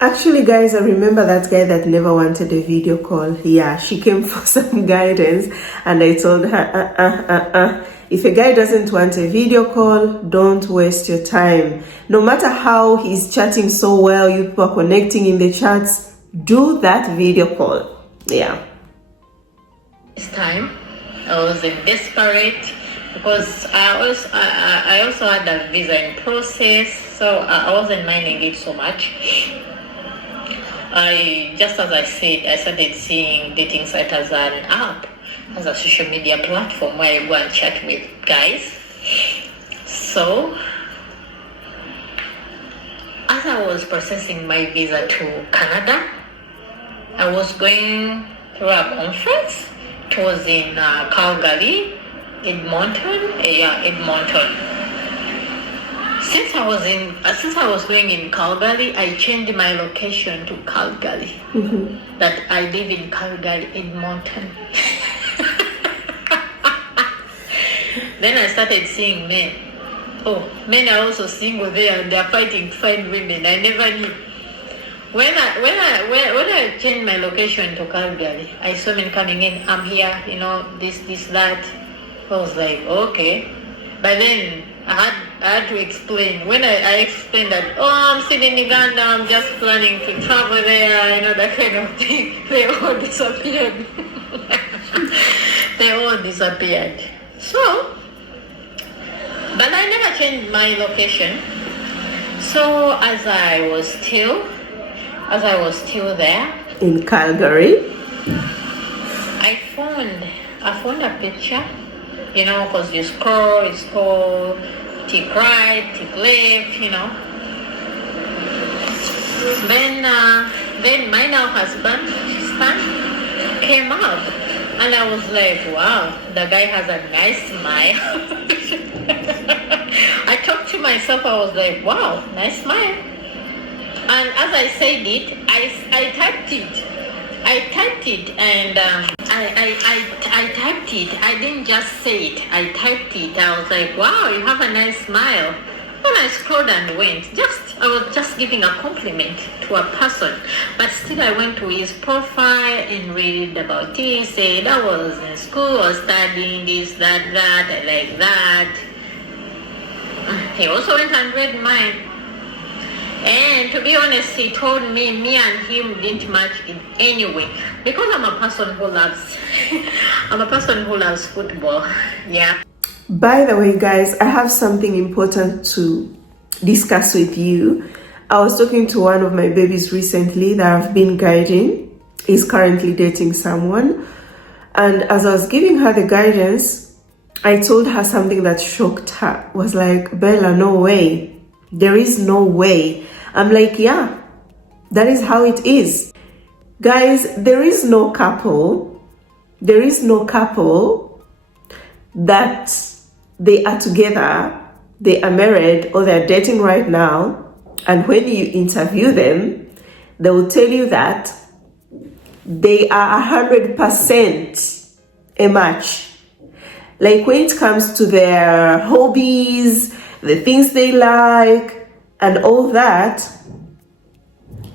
Actually, guys, I remember that guy that never wanted a video call. Yeah, she came for some guidance, and I told her, if a guy doesn't want a video call, don't waste your time. No matter how he's chatting so well, you people are connecting in the chats, do that video call. Yeah. This time, I wasn't desperate, because I also had a visa in process, so I wasn't minding it so much. Just as I said, I started seeing dating site as an app, as a social media platform where I go and chat with guys. So, as I was processing my visa to Canada, I was going through a conference. It was in Calgary, Edmonton. Since I was going in Calgary, I changed my location to Calgary. That I live in Calgary, Edmonton. Then I started seeing men. Oh, men are also single there, and they're fighting to find women. I never knew. When I changed my location to Calgary, I saw men coming in. I'm here, this, that. I was like, okay. But then I had to explain. When I explained that, I'm still in Uganda, I'm just planning to travel there, that kind of thing, they all disappeared. They all disappeared. So, but I never changed my location. So as I was still there, in Calgary. I found a picture, you know, because you scroll, it's called tick right, tick left, you know. Then my now husband, Stan, came up, and I was like, wow, the guy has a nice smile. I talked to myself, I was like, wow, nice smile. And as I said it, I typed it. I typed it, and I typed it. I didn't just say it. I typed it. I was like, wow, you have a nice smile. When I scrolled and went, I was just giving a compliment to a person. But still I went to his profile and read about it. Said I was in school, I was studying this, that, I like that. He also went and read mine. And to be honest, he told me and him didn't match in any way. Because I'm a person who loves football. Yeah. By the way, guys, I have something important to discuss with you. I was talking to one of my babies recently that I've been guiding. He's currently dating someone. And as I was giving her the guidance, I told her something that shocked her. Was like, Bella, no way. There is no way. I'm like, yeah, that is how it is. Guys, there is no couple that they are together, they are married, or they're dating right now, and when you interview them, they will tell you that they are 100% a match. Like when it comes to their hobbies, the things they like, and all that,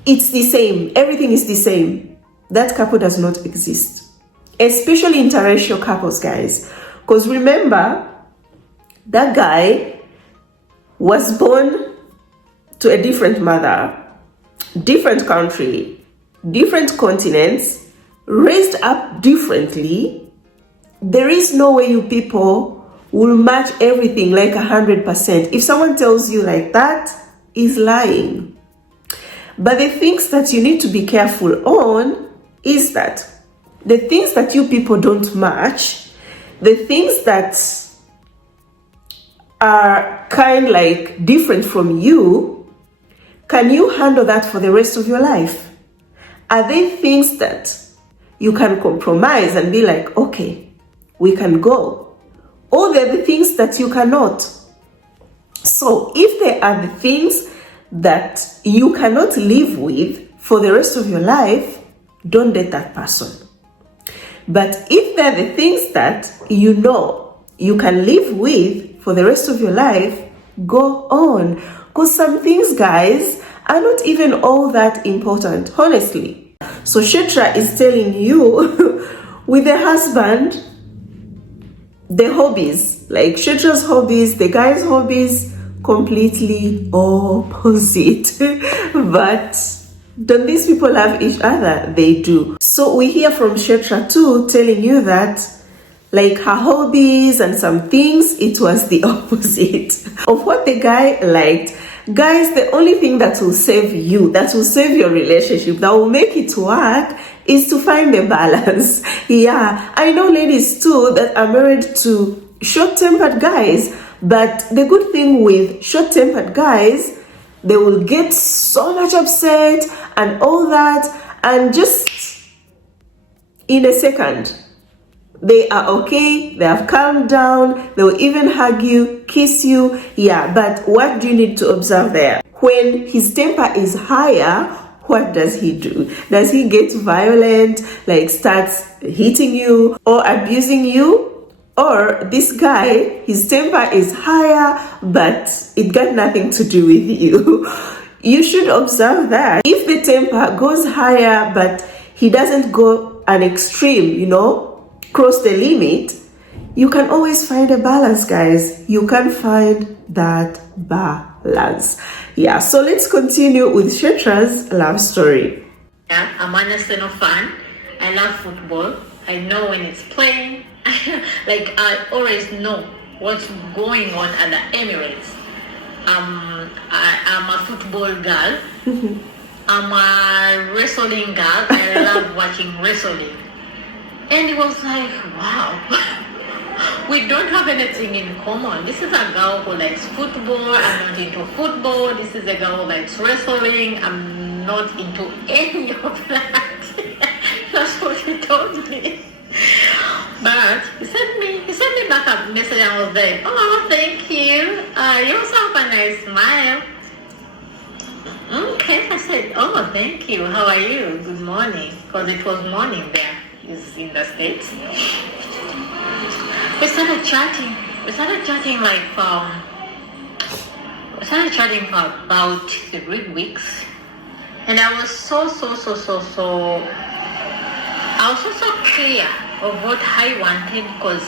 it's the same. Everything is the same. That couple does not exist. Especially interracial couples, guys. Because remember, that guy was born to a different mother, different country, different continents, raised up differently. There is no way you people will match everything like 100%. If someone tells you like that, is lying. But the things that you need to be careful on is that the things that you people don't match, the things that are kind like different from you, can you handle that for the rest of your life? Are they things that you can compromise and be like, okay, we can go? Or they're the things that you cannot? So if there are the things that you cannot live with for the rest of your life, don't date that person. But if there are the things that you know you can live with for the rest of your life, go on. Because some things, guys, are not even all that important, honestly. So Shetra is telling you with the husband, the hobbies, like Shetra's hobbies, the guy's hobbies, completely opposite. But don't these people love each other? They do. So we hear from Shetra too, telling you that like her hobbies and some things, it was the opposite of what the guy liked. Guys, the only thing that will save you, that will save your relationship, that will make it work, is to find a balance. Yeah, I know ladies too that are married to short-tempered guys, but the good thing with short-tempered guys, they will get so much upset and all that, and just in a second, they are okay, they have calmed down, they will even hug you, kiss you. Yeah, but what do you need to observe there? When his temper is higher, what does he do? Does he get violent, like starts hitting you or abusing you? Or this guy, his temper is higher, but it got nothing to do with you. You should observe that. If the temper goes higher, but he doesn't go an extreme, you know, cross the limit, you can always find a balance, guys. You can find that balance. Yeah, so let's continue with Shetra's love story. Yeah, I'm an Arsenal fan. I love football. I know when it's playing. Like, I always know what's going on at the Emirates. I'm a football girl. I'm a wrestling girl. I love watching wrestling. And it was like, wow, we don't have anything in common. This is a girl who likes football. I'm not into football. This is a girl who likes wrestling. I'm not into any of that. That's what he told me. But he sent me back a message and was like, oh, thank you. You also have a nice smile. Okay, I said, oh, thank you. How are you? Good morning. Because it was morning there. Is in the States. We started chatting. We started chatting for about 3 weeks. And I was so I was so clear of what I wanted, because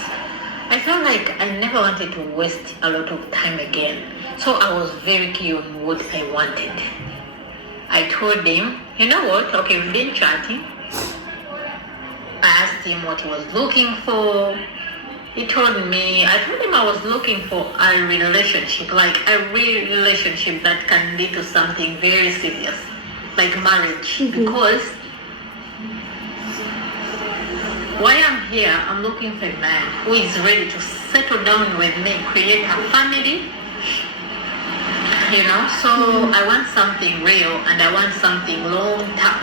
I felt like I never wanted to waste a lot of time again. So I was very clear on what I wanted. I told him, you know what? Okay, we've been chatting. I asked him what he was looking for. I told him I was looking for a relationship, like a real relationship that can lead to something very serious, like marriage. Because while I'm here, I'm looking for a man who is ready to settle down with me, create a family. So I want something real and I want something long term.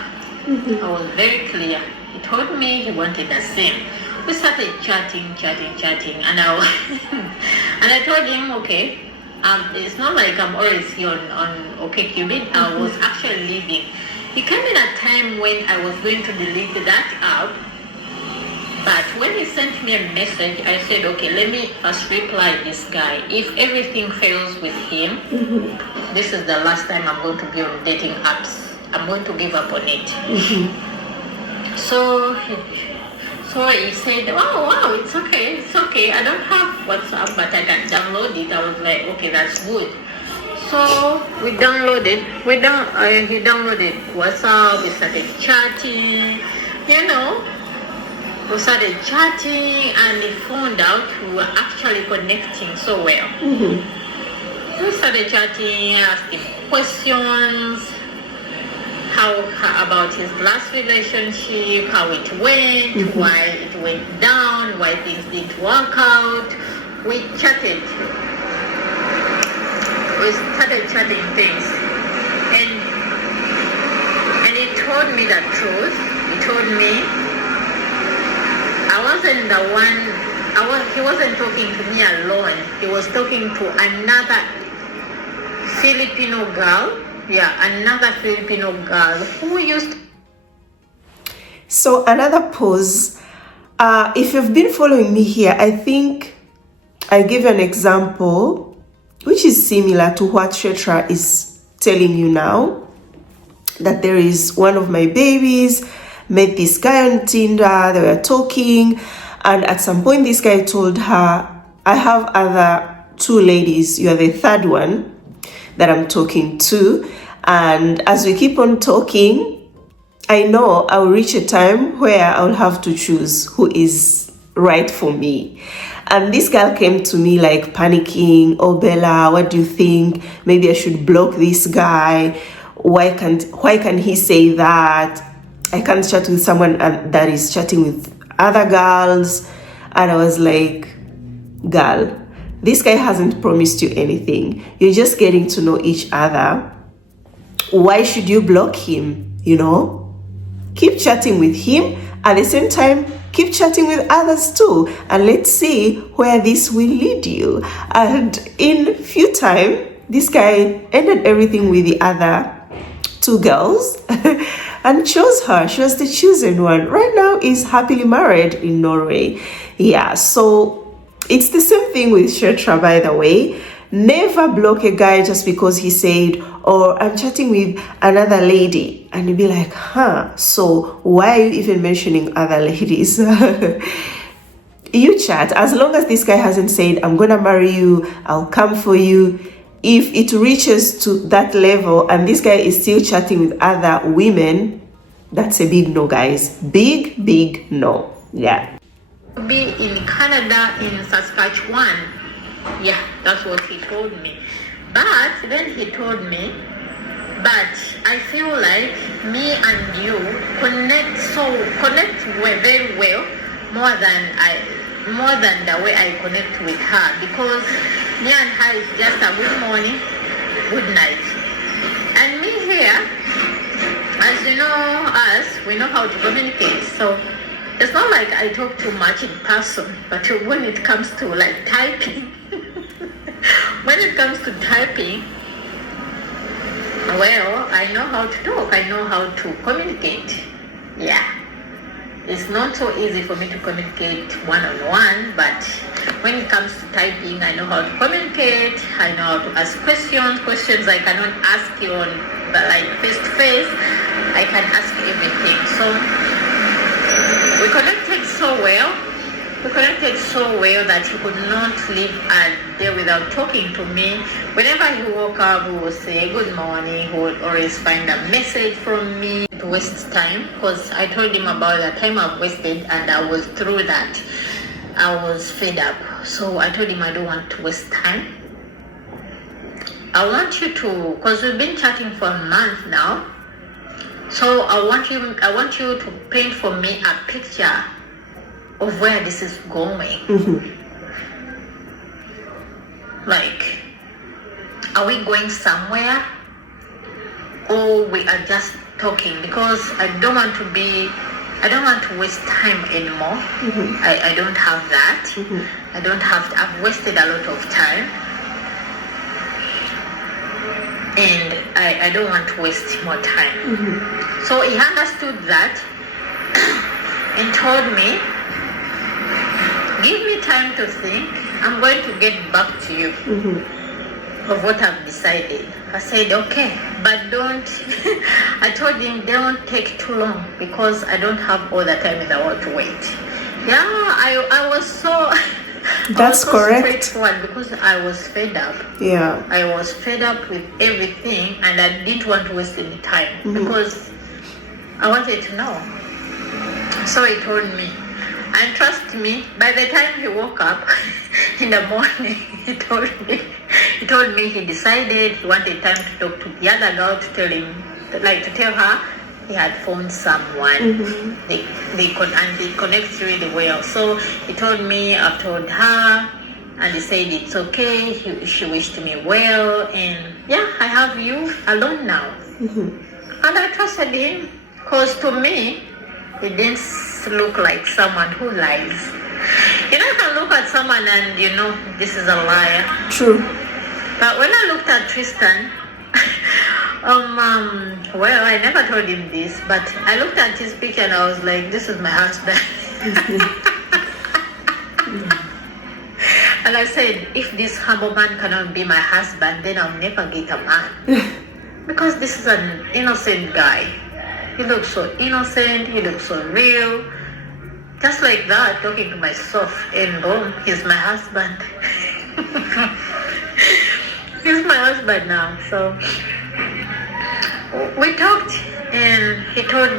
I was very clear. He told me he wanted the same. We started chatting, and I told him, okay, it's not like I'm always here on OkCupid. I was actually leaving. He came in a time when I was going to delete that app, but when he sent me a message, I said, okay, let me first reply this guy. If everything fails with him, this is the last time I'm going to be on dating apps. I'm going to give up on it. So he said, oh wow, it's okay. I don't have WhatsApp, but I can download it. I was like, okay, that's good. So we downloaded. He downloaded WhatsApp. We started chatting. We started chatting, and he found out we were actually connecting so well. We started chatting. I asked him questions. About his last relationship, how it went, why it went down, why things didn't work out. We chatted. We started chatting things. And he told me the truth. He told me I wasn't the one, he wasn't talking to me alone. He was talking to another Filipino girl. Another Filipino girl who used. So another pause. If you've been following me here, I think I give an example which is similar to what Shetra is telling you now. That there is one of my babies met this guy on Tinder. They were talking, and at some point this guy told her, I have other 2 ladies. You are the 3rd one that I'm talking to, and as we keep on talking, I know I'll reach a time where I'll have to choose who is right for me. And this girl came to me like panicking. Oh Bella, what do you think? Maybe I should block this guy. Why can he say that? I can't chat with someone that is chatting with other girls. And I was like, girl, this guy hasn't promised you anything. You're just getting to know each other. Why should you block him? Keep chatting with him. At the same time, keep chatting with others too. And let's see where this will lead you. And in few time, this guy ended everything with the other 2 girls and chose her. She was the chosen one. Right now is happily married in Norway. So it's the same thing with Shetra, by the way. Never block a guy just because he said, or I'm chatting with another lady. And you'd be like, so why are you even mentioning other ladies? You chat. As long as this guy hasn't said, I'm going to marry you, I'll come for you. If it reaches to that level and this guy is still chatting with other women, that's a big no, guys. Big no. Yeah. Be in Canada, in Saskatchewan. Yeah, that's what he told me. But then he told me But I feel like me and you connect very well, more than the way I connect with her, because me and her is just a good morning, good night. And me here, as you know us, we know how to communicate. So it's not like I talk too much in person, but when it comes to like typing, well, I know how to talk, I know how to communicate. Yeah. It's not so easy for me to communicate one-on-one, but when it comes to typing, I know how to communicate, I know how to ask questions I cannot ask you on like face-to-face, I can ask everything. So we connected so well that he could not live a day without talking to me. Whenever he woke up, he would say good morning. He would always find a message from me to waste time, because I told him about the time I've wasted, and I was through that. I was fed up. So I told him I don't want to waste time. I want you to, because we've been chatting for a month now. So I want you to paint for me a picture of where this is going. Like, are we going somewhere, or we are just talking? Because I don't want to waste time anymore. I don't have that. I've wasted a lot of time, and I don't want to waste more time. So he understood that and told me, give me time to think. I'm going to get back to you of what I've decided. I said, okay, but don't, I told him, don't take too long, because I don't have all the time in the world to wait. Yeah, I was so... That's correct. Straightforward, because I was fed up. Yeah. I was fed up with everything, and I didn't want to waste any time, because I wanted to know. So he told me, and trust me, by the time he woke up in the morning, he told me he decided he wanted time to talk to the other girl, to tell her he had found someone. They connect really well. So he told me, I've told her, and he said it's okay. She wished me well, and yeah, I have you alone now. And I trusted him, because to me, he didn't look like someone who lies. You know, you can look at someone and you know this is a liar. True. But when I looked at Tristan, well, I never told him this, but I looked at his picture and I was like, this is my husband. And I said, if this humble man cannot be my husband, then I'll never get a man. Because this is an innocent guy. He looks so innocent, he looks so real. Just like that, talking to myself, and boom, he's my husband. He's my husband now. So we talked, and he told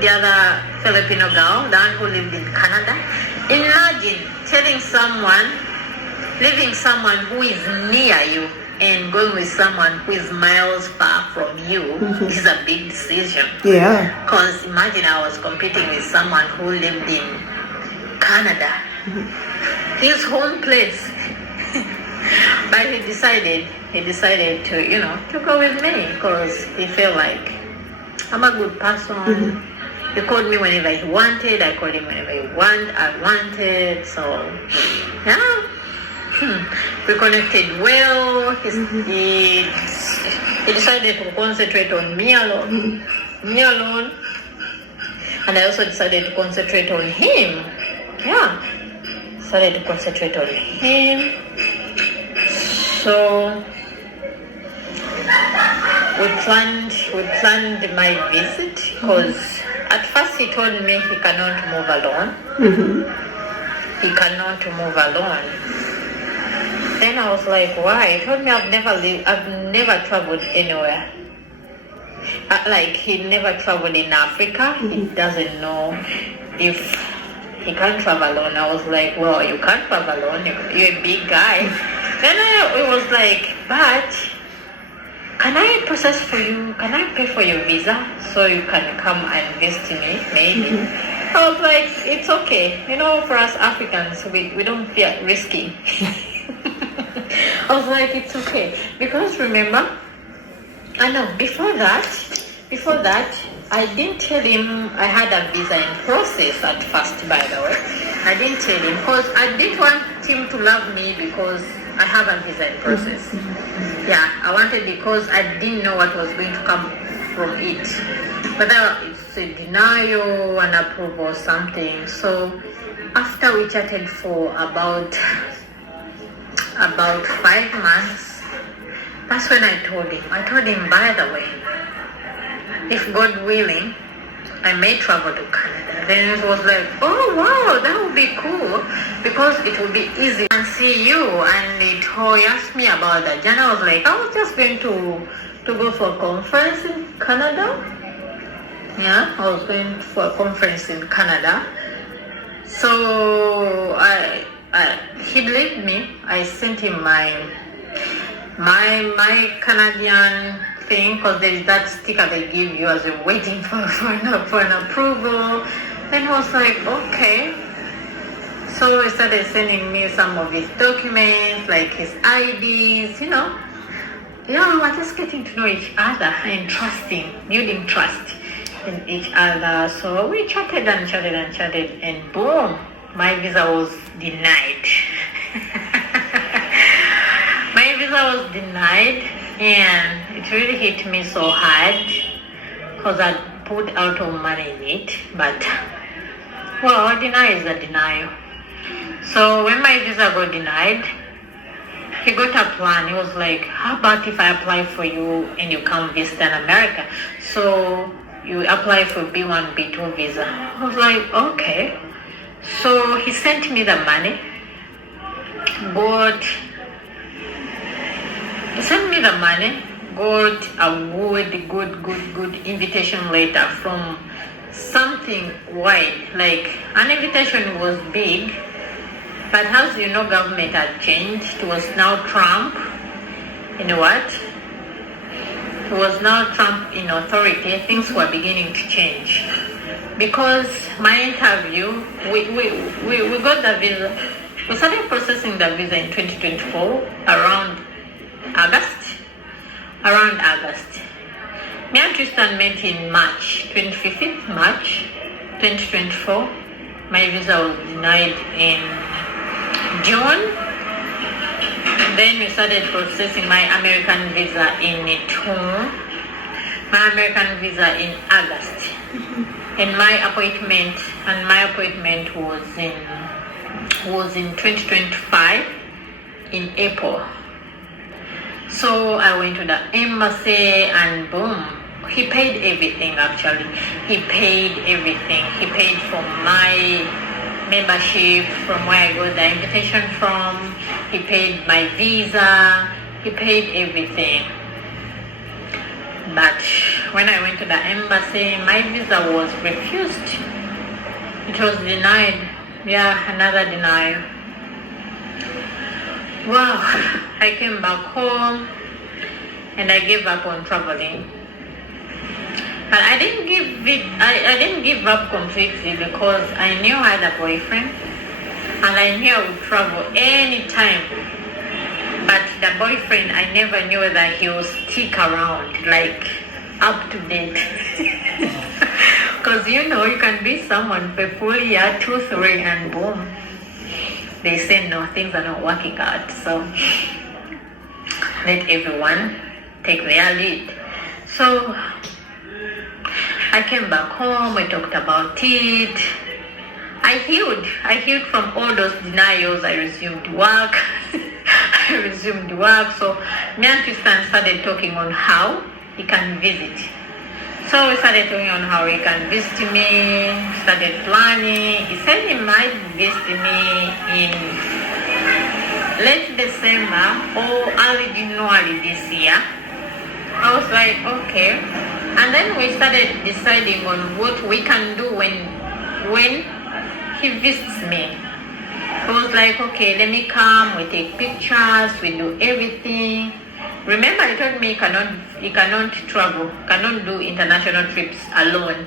the other Filipino girl, the one who lived in Canada. Imagine leaving someone who is near you and going with someone who is miles far from you is a big decision. Yeah. Because imagine I was competing with someone who lived in Canada, his home place. But he decided to go with me, because he felt like I'm a good person. He called me whenever he wanted. I called him whenever I wanted. So yeah. We connected well. He decided to concentrate on me alone. And I also decided to concentrate on him. Yeah. Decided to concentrate on him. So we planned my visit, because at first he told me he cannot move alone. He cannot move alone. Then I was like, why? He told me I've never traveled anywhere. Like, he never traveled in Africa. He doesn't know if he can't travel alone. I was like, well, you can't travel alone. You're a big guy. Then it was like, but can I process for you? Can I pay for your visa so you can come and visit me? Maybe. I was like, it's okay. You know, for us Africans, we don't feel risky. I was like, it's okay. Because remember, I know before that, I didn't tell him I had a visa in process at first, by the way. I didn't tell him because I didn't want him to love me because I have a visa in process. Yeah, I wanted because I didn't know what was going to come from it. But it's a denial, an approval, something. So after we chatted for about 5 months, that's when I told him, by the way, if God willing, I may travel to Canada. Then it was like, oh wow, that would be cool because it will be easy and see you. And he asked me about that. And I was like, I was just going to go for a conference in Canada. Yeah, I was going for a conference in Canada. So he believed me. I sent him my Canadian thing because there is that sticker they give you as you're waiting for an approval. Then I was like, okay. So he started sending me some of his documents, like his IDs, you know. Yeah, we were just getting to know each other and building trust in each other. So we chatted and boom, my visa was denied. My visa was denied and it really hit me so hard because I put out of money in it. But, well, a denial is a denial. So when my visa got denied, he got a plan. He was like, how about if I apply for you and you come visit in America? So you apply for B1, B2 visa. I was like, okay. So he sent me the money, got a good invitation letter from something wide. Like, an invitation was big, but as you know, government had changed. It was now Trump. You know what? It was now Trump in authority. Things were beginning to change. Because my interview, we got the visa. We started processing the visa in 2024, around August. Me and Tristan met in March, 25th March 2024. My visa was denied in June. Then we started processing my American visa in August. And my appointment was in 2025 in April. So I went to the embassy and boom, he paid everything actually. He paid everything. He paid for my membership from where I got the invitation from. He paid my visa. He paid everything. But when I went to the embassy, my visa was refused. It was denied. Yeah, another denial. Wow, I came back home and I gave up on traveling. But I didn't give up completely because I knew I had a boyfriend and I knew I would travel anytime. But the boyfriend, I never knew whether he would stick around, like up to date. Because you know, you can be someone for a full year, 2, 3, and boom, they say no, things are not working out. So let everyone take their lead. So I came back home, we talked about it. I healed from all those denials. I resumed work. So me and Tristan started talking on how he can visit. So we started talking on how he can visit me, started planning. He said he might visit me in late December or early January this year. I was like, okay. And then we started deciding on what we can do when he visits me. I was like, okay, let me come, we take pictures, we do everything. Remember, he told me he cannot travel, cannot do international trips alone.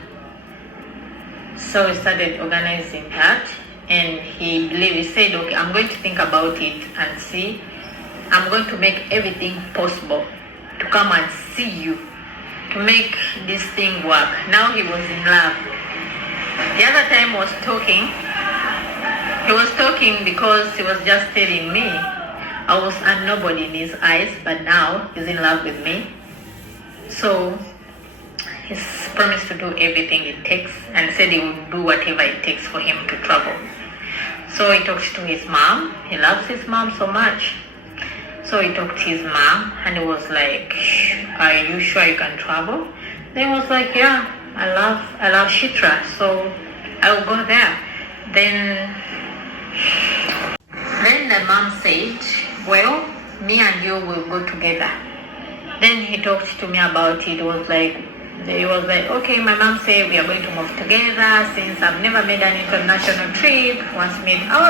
So we started organizing that, and he said, okay, I'm going to think about it and see. I'm going to make everything possible to come and see you, to make this thing work. Now he was in love. The other time he was talking because he was just telling me I was a nobody in his eyes, but now he's in love with me. So he's promised to do everything it takes and said he will do whatever it takes for him to travel. So he talked to his mom. He loves his mom so much. So he talked to his mom and he was like, are you sure you can travel? Then he was like, yeah, I love Shitra, so I will go there. Then the mom said, well, me and you will go together. Then he talked to me about it. He was like, okay, my mom said we are going to move together since I've never made an international trip. I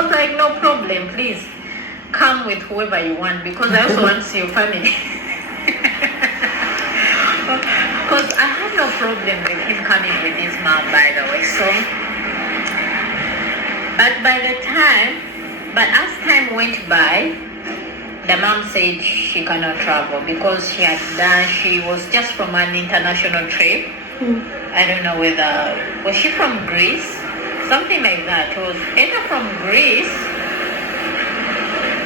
was like, no problem, please come with whoever you want, because I also want to see your family. Because I have no problem with him coming with his mom, by the way. So, but as time went by, the mom said she cannot travel because she was just from an international trip. I don't know was she from Greece? Something like that. It was either from Greece.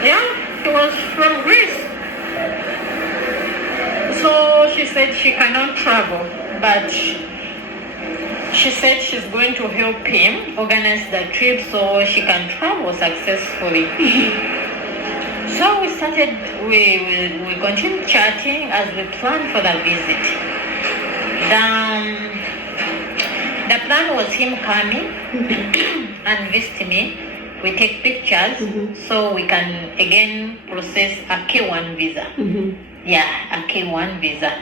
Yeah, it was from Greece. So she said she cannot travel, but she said she's going to help him organize the trip so she can travel successfully. So we continued chatting as we planned for the visit. The plan was him coming and visiting me. We take pictures so we can again process a K1 visa. Yeah, a K1 visa.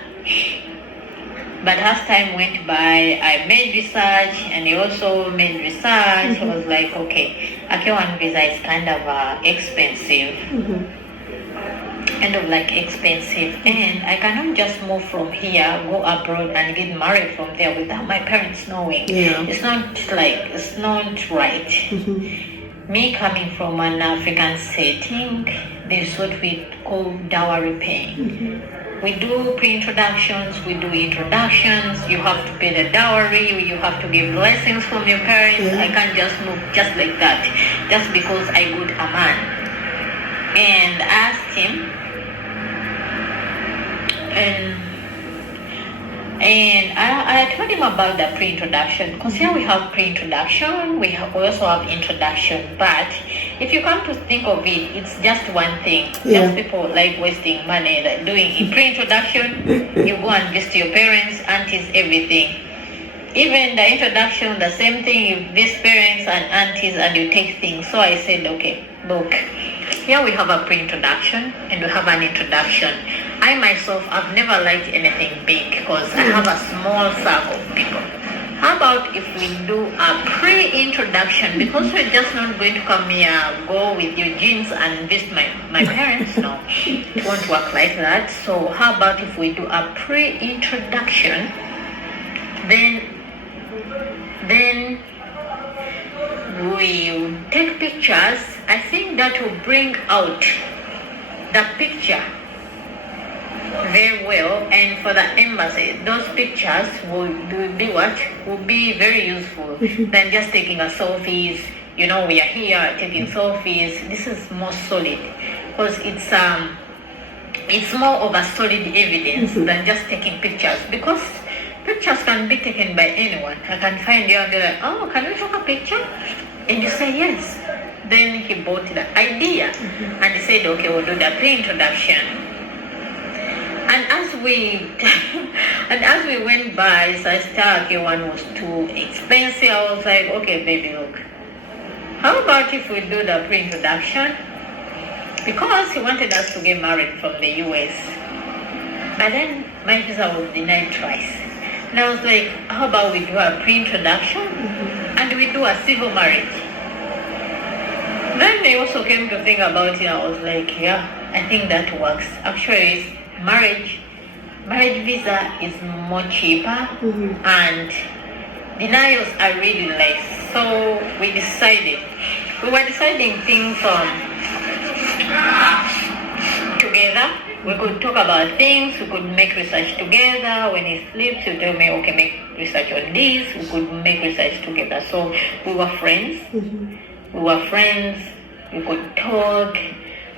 But as time went by, I made research and he also made research. I was like, okay, a K1 visa is kind of expensive. Expensive. And I cannot just move from here, go abroad and get married from there without my parents knowing. Yeah. It's not right. Me coming from an African setting, this is what we call dowry paying. We do pre-introductions, we do introductions, you have to pay the dowry, you have to give blessings from your parents. I can't just move just like that, just because I got a man. And I asked him, and I told him about the pre-introduction, because here we have pre-introduction, we also have introduction, but if you come to think of it, it's just one thing. Just people like wasting money, like doing pre-introduction, you go and visit your parents, aunties, everything. Even the introduction, the same thing, you visit parents and aunties and you take things. So I said, okay, look, here we have a pre-introduction and we have an introduction. I myself, I've never liked anything big because I have a small circle of people. How about if we do a pre-introduction? Because we're just not going to come here, go with your jeans and visit my parents. No, it won't work like that. So how about if we do a pre-introduction, then we take pictures. I think that will bring out the picture very well, and for the embassy, those pictures will be very useful than just taking a selfies. You know, we are here taking selfies. This is more solid because it's more of a solid evidence than just taking pictures, because pictures can be taken by anyone. I can find you and be like, oh, can we take a picture? And you say yes. Then he bought the idea and he said, okay, we'll do the pre-introduction. And as we went by, so I thought one was too expensive. I was like, okay, baby, look, how about if we do the pre-introduction? Because he wanted us to get married from the US. But then my visa was denied twice. And I was like, how about we do a pre-introduction and we do a civil marriage? Then they also came to think about it. I was like, yeah, I think that works. Actually, marriage visa is more cheaper, and denials are really less. So we were deciding things together. We could talk about things, we could make research together. When he sleeps, he'll tell me, okay, make research on this. We could make research together. So we were friends. We could talk.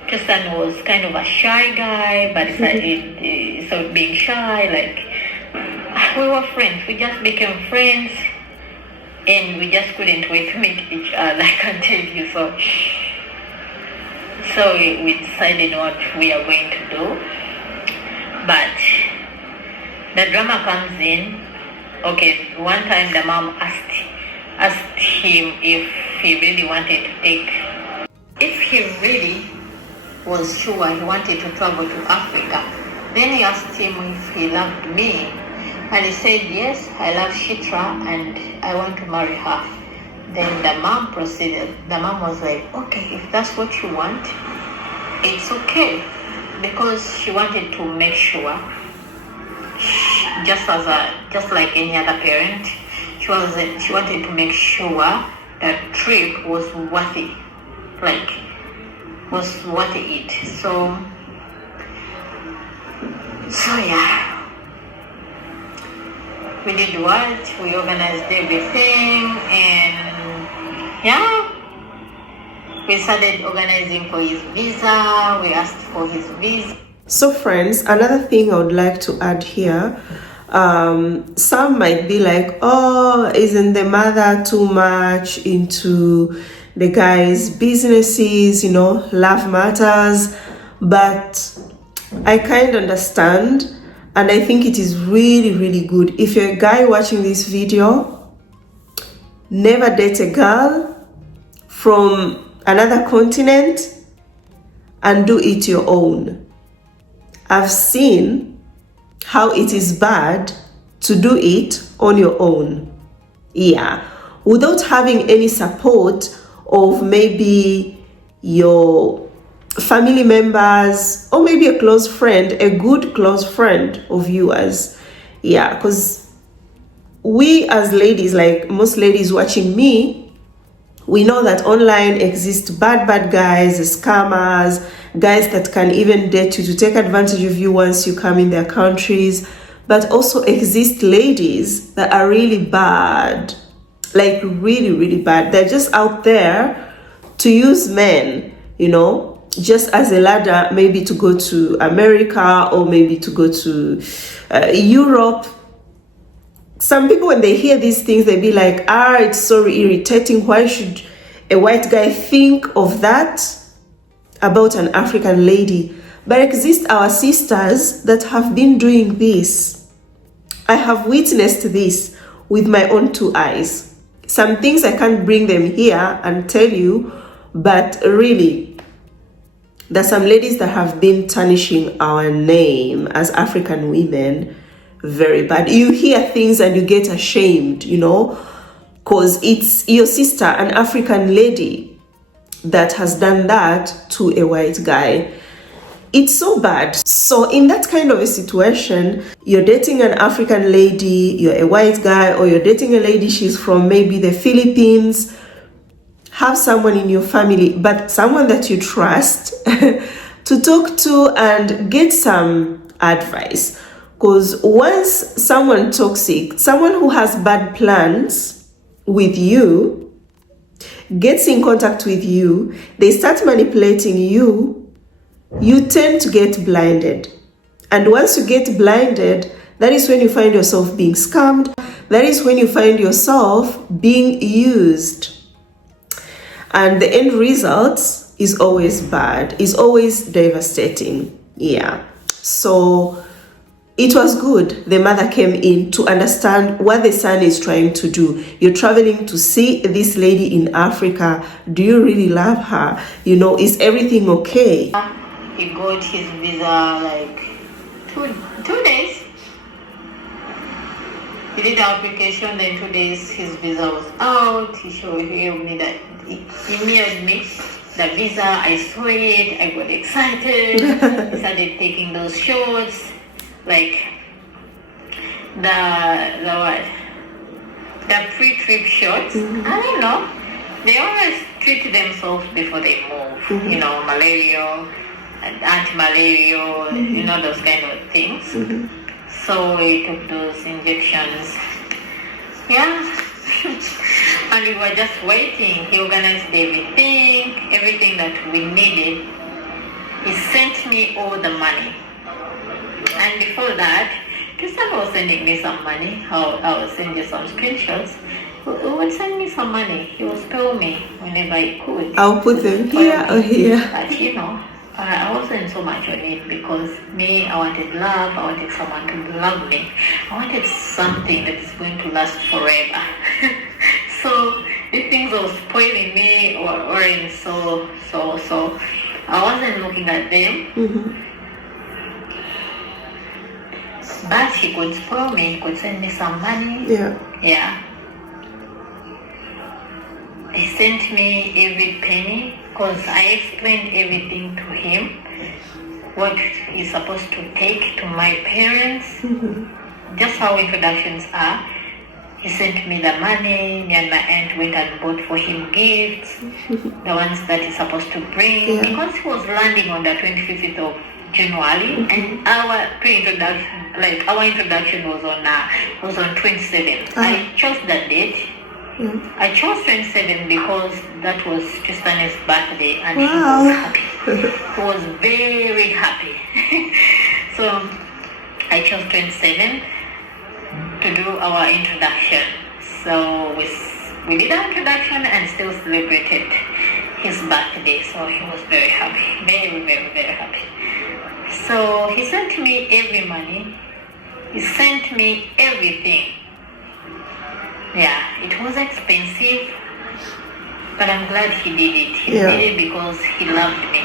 Tristan was kind of a shy guy, but he started being shy. Like, we were friends. We just became friends, and we just couldn't wait to meet each other, I can tell you. So we decided what we are going to do. But the drama comes in. Okay, one time the mom asked him if he really wanted to take, if he really was sure he wanted to travel to Africa. Then he asked him if he loved me. And he said, yes, I love Shitra and I want to marry her. Then the mom proceeded. The mom was like, okay, if that's what you want, it's okay. Because she wanted to make sure, just like any other parent, she wanted to make sure that trip was worth it. Was worth it. So yeah. We did what? We organized everything, and yeah, we started organizing for his visa. We asked for his visa. So friends, another thing I would like to add here, some might be like, oh, isn't the mother too much into the guy's businesses, love matters? But I kind of understand. And I think it is really, really good. If you're a guy watching this video, never date a girl from another continent and do it your own. I've seen how it is bad to do it on your own. Yeah, without having any support of maybe your family members or maybe a close friend, a good close friend of yours. Yeah, because we as ladies, like most ladies watching me, we know that online exist bad guys, scammers, guys that can even date you to take advantage of you once you come in their countries. But also exist ladies that are really bad, like really, really bad. They're just out there to use men, just as a ladder, maybe to go to America or maybe to go to Europe. Some people, when they hear these things, they be like, it's so irritating. Why should a white guy think of that about an African lady? But exist our sisters that have been doing this. I have witnessed this with my own two eyes. Some things I can't bring them here and tell you, but really, there's some ladies that have been tarnishing our name as African women very bad. You hear things and you get ashamed, because it's your sister, an African lady, that has done that to a white guy. It's so bad. So in that kind of a situation, you're dating an African lady, you're a white guy, or you're dating a lady, she's from maybe the Philippines. Have someone in your family, but someone that you trust to talk to and get some advice. Because once someone toxic, someone who has bad plans with you, gets in contact with you, they start manipulating you, you tend to get blinded. And once you get blinded, that is when you find yourself being scammed. That is when you find yourself being used. And the end result is always bad, is always devastating. Yeah. So it was good the mother came in to understand what the son is trying to do. You're traveling to see this lady in Africa. Do you really love her? Is everything okay? He got his visa like two days. He did the application, then 2 days his visa was out. He showed me that he mailed me the visa, I saw it, I got excited, I started taking those shots, like the pre-trip shots. I don't know, they always treat themselves before they move, you know, malaria, and anti-malaria, you know, those kind of things. So we took those injections, yeah. And we were just waiting. He organized everything that we needed. He sent me all the money. And before that, Christopher was sending me some money. I will send you some screenshots. He would send me some money. He would spell me whenever he could. I'll put them here or here. But you know, I wasn't so much on it because me, I wanted love. I wanted someone to love me. I wanted something that is going to last forever. So these things were spoiling me or worrying so. I wasn't looking at them. But he could spoil me. He could send me some money. Yeah. He sent me every penny because I explained everything to him, what he's supposed to take to my parents, just how introductions are. He sent me the money. Me and my aunt went and bought for him gifts, the ones that he's supposed to bring, because he was landing on the 25th of January, and our pre-introduction, like our introduction was on 27th. I chose that date. I chose 27 because that was Tristan's birthday, and he was happy. He was very happy. So I chose 27 to do our introduction. So we did our introduction and still celebrated his birthday. So he was very happy, very, very, very happy. So he sent me every money. He sent me everything. Yeah, it was expensive, but I'm glad he did it. He did it because he loved me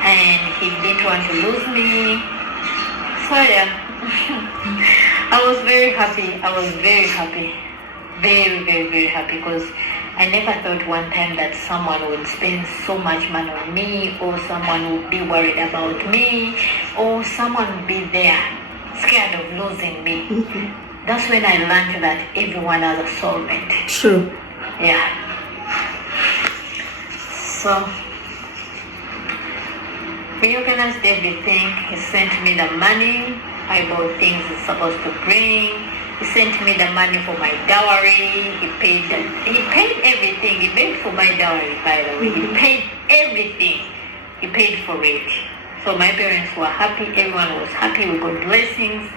and he didn't want to lose me. So yeah, I was very happy. I was very happy. Very, very, very happy because I never thought one time that someone would spend so much money on me, or someone would be worried about me, or someone would be there scared of losing me. That's when I learned that everyone has a soulmate. True. Yeah. So we organized everything. He sent me the money. I bought things he's supposed to bring. He sent me the money for my dowry. He paid everything. He paid for my dowry, by the way. He paid everything. He paid for it. So my parents were happy. Everyone was happy. We got blessings.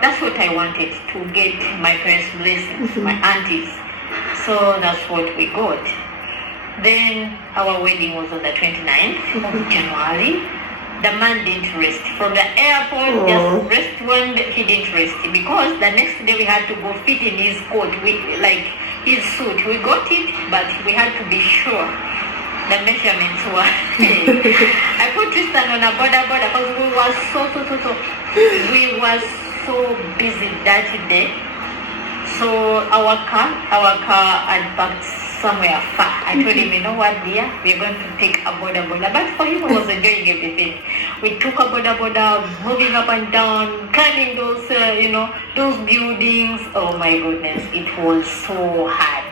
That's what I wanted, to get my parents' blessings, my aunties. So that's what we got. Then our wedding was on the 29th of January. The man didn't rest. From the airport, just rest one day, he didn't rest. Because the next day we had to go fit in his coat, like his suit. We got it, but we had to be sure the measurements were. I put Tristan on a border because we were we were so busy that day. So our car had parked somewhere far. I told him, you know what, dear, we're going to take a border. But for him, I was enjoying everything. We took a border, moving up and down, climbing those, those buildings. Oh my goodness, it was so hard.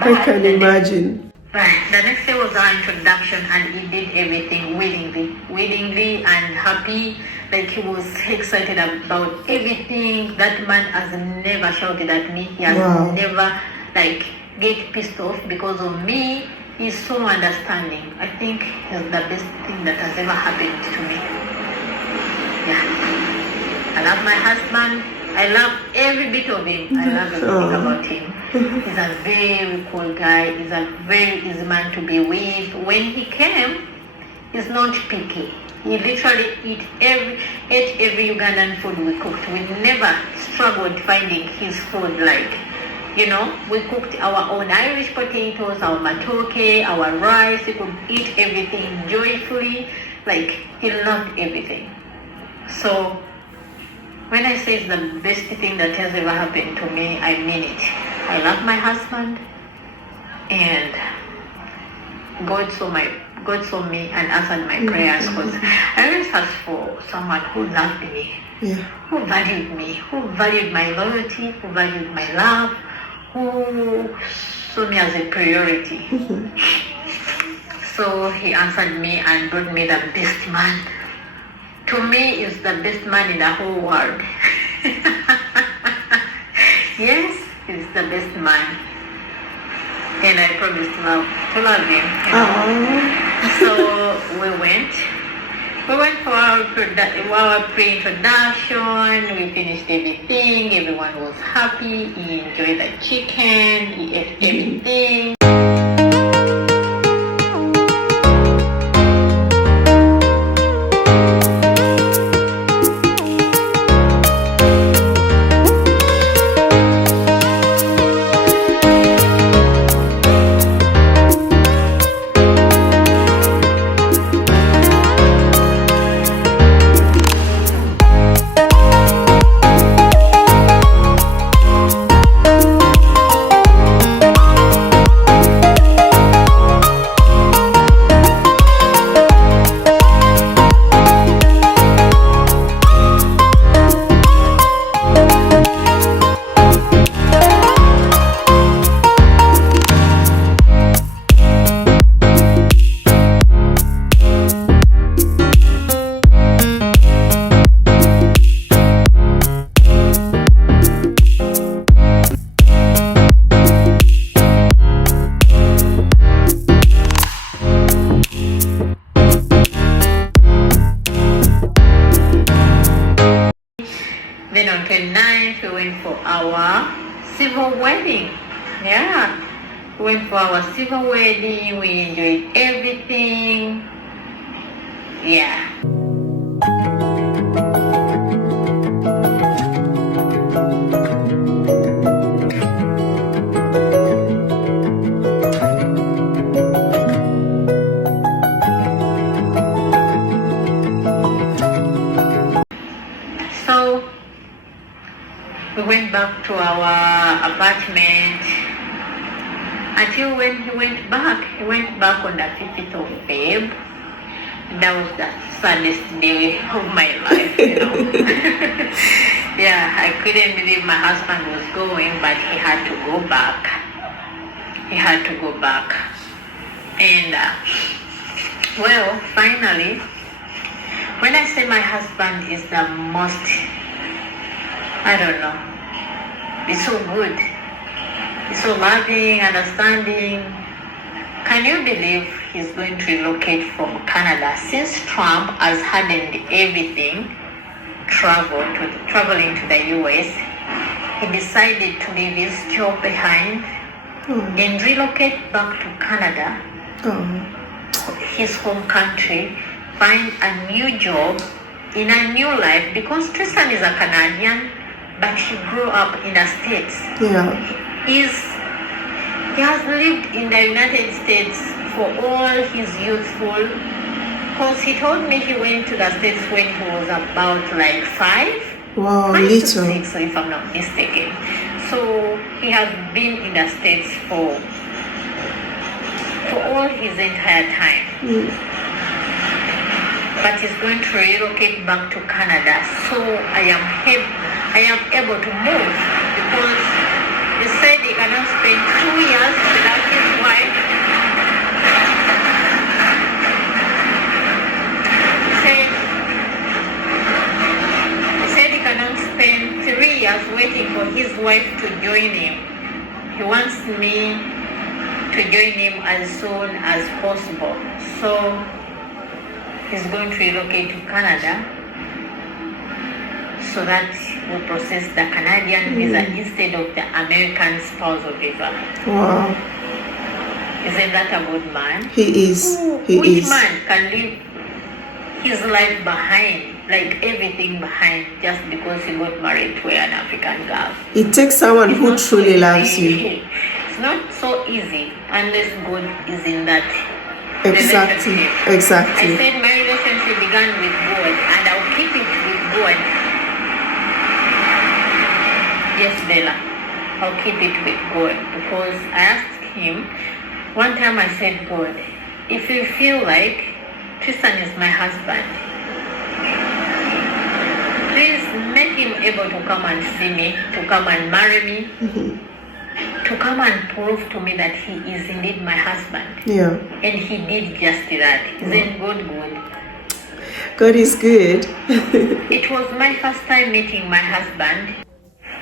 But I can imagine. Right. The next day was our introduction, and he did everything willingly and happy. Like, he was excited about everything. That man has never shouted at me. He has never get pissed off because of me. He's so understanding. I think it's the best thing that has ever happened to me. Yeah. I love my husband. I love every bit of him. I love everything about him. He's a very cool guy. He's a very easy man to be with. When he came, he's not picky. He literally ate every Ugandan food we cooked. We never struggled finding his food. We cooked our own Irish potatoes, our matoke, our rice. He could eat everything joyfully. He loved everything. So when I say it's the best thing that has ever happened to me, I mean it. I love my husband, and God saw me and answered my prayers, because I always asked for someone who loved me, who valued me, who valued my loyalty, who valued my love, who saw me as a priority. So he answered me and brought me the best man. To me, is the best man in the whole world. Yes, he's the best man. And I promised to love him. So we went for our pre-introduction. We finished everything. Everyone was happy. He enjoyed the chicken. He ate everything. Then on 29th, we went for our civil wedding. Yeah, we went for our civil wedding. We enjoyed everything. Yeah. So we went back to our apartment until when he went back on the 50th of Feb. That was the saddest day of my life, you know. Yeah, I couldn't believe my husband was going, but he had to go back. And well, finally, when I say my husband is the most, I don't know, he's so good, he's so loving, understanding. Can you believe he's going to relocate from Canada? Since Trump has hardened everything, traveling to the US, he decided to leave his job behind and relocate back to Canada, his home country, find a new job in a new life, because Tristan is a Canadian, but he grew up in the States. He has lived in the United States for all his youthful, because he told me he went to the States when he was about like 5 to 6, if I'm not mistaken. So he has been in the States for all his entire time. But he's going to relocate back to Canada. So I am able to move, because he said he cannot spend 2 years without his wife. He said he cannot spend 3 years waiting for his wife to join him. He wants me to join him as soon as possible. So he's going to relocate to Canada so that we process the Canadian visa instead of the American spousal visa. Wow. Isn't that a good man? He is. Which man can leave his life behind, like everything behind, just because he got married to an African girl? It takes someone who truly loves you. It's not so easy unless God is in that Exactly. I said my relationship began with God, and I'll keep it with God. Yes, Bella, I'll keep it with God, because I asked him one time. I said, God, if you feel like Tristan is my husband, please make him able to come and see me, to come and marry me, to come and prove to me that he is indeed my husband. Yeah. And he did just that. Isn't God good? God is good. It was my first time meeting my husband.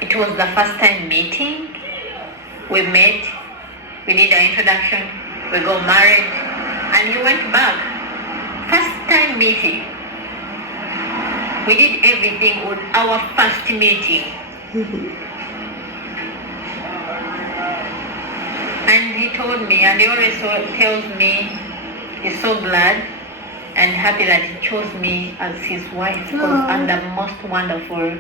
It was the first time meeting. We met, we did our introduction, we got married, and he went back. First time meeting. We did everything on our first meeting. And he told me, and he always tells me he's so glad and happy that he chose me as his wife because I'm the most wonderful,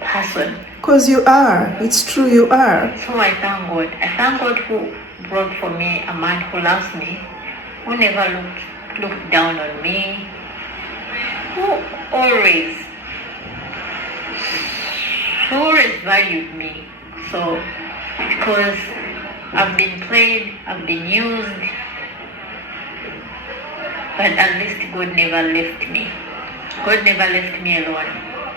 person. Because you are. It's true, you are. So I thank God. I thank God who brought for me a man who loves me, who never looked down on me, who always valued me. So, because I've been played, I've been used, but at least God never left me. God never left me alone.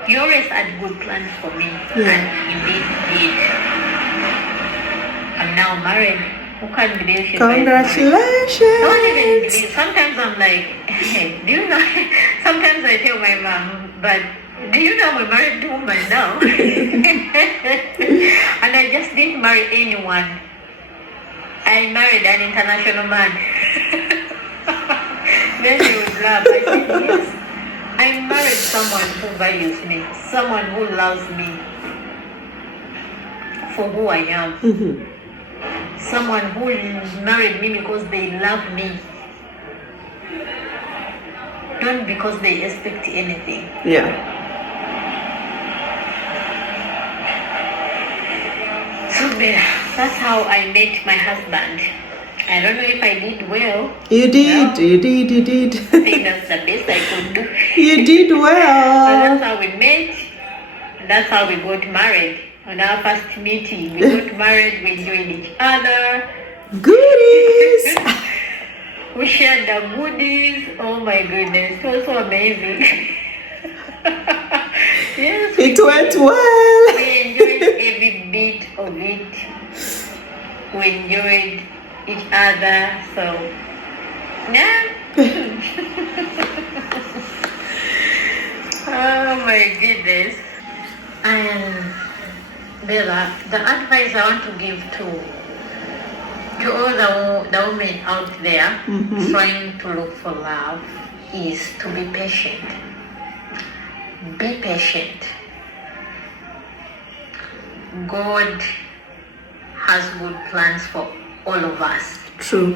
He always had good plans for me, and indeed did. I'm now married. Who can't believe you? Congratulations! No one even believes. Sometimes I'm like, hey, do you know? Sometimes I tell my mom, but do you know I'm a married woman now? And I just didn't marry anyone. I married an international man. Then they would laugh. I said, yes. I married someone who values me, someone who loves me for who I am. Someone who married me because they love me, not because they expect anything. Yeah. So that's how I met my husband. I don't know if I did well. You did, you did. I think that's the best I could do. You did well. So that's how we met. That's how we got married. On our first meeting, we got married, we enjoyed each other. Goodies! We shared the goodies. Oh my goodness, it was so amazing. Yes, it went well. We enjoyed every bit of it. We enjoyed each other, so yeah. Oh my goodness. And Bella, the advice I want to give to all the women out there trying to look for love is to be patient. Be patient. God has good plans for all of us. True.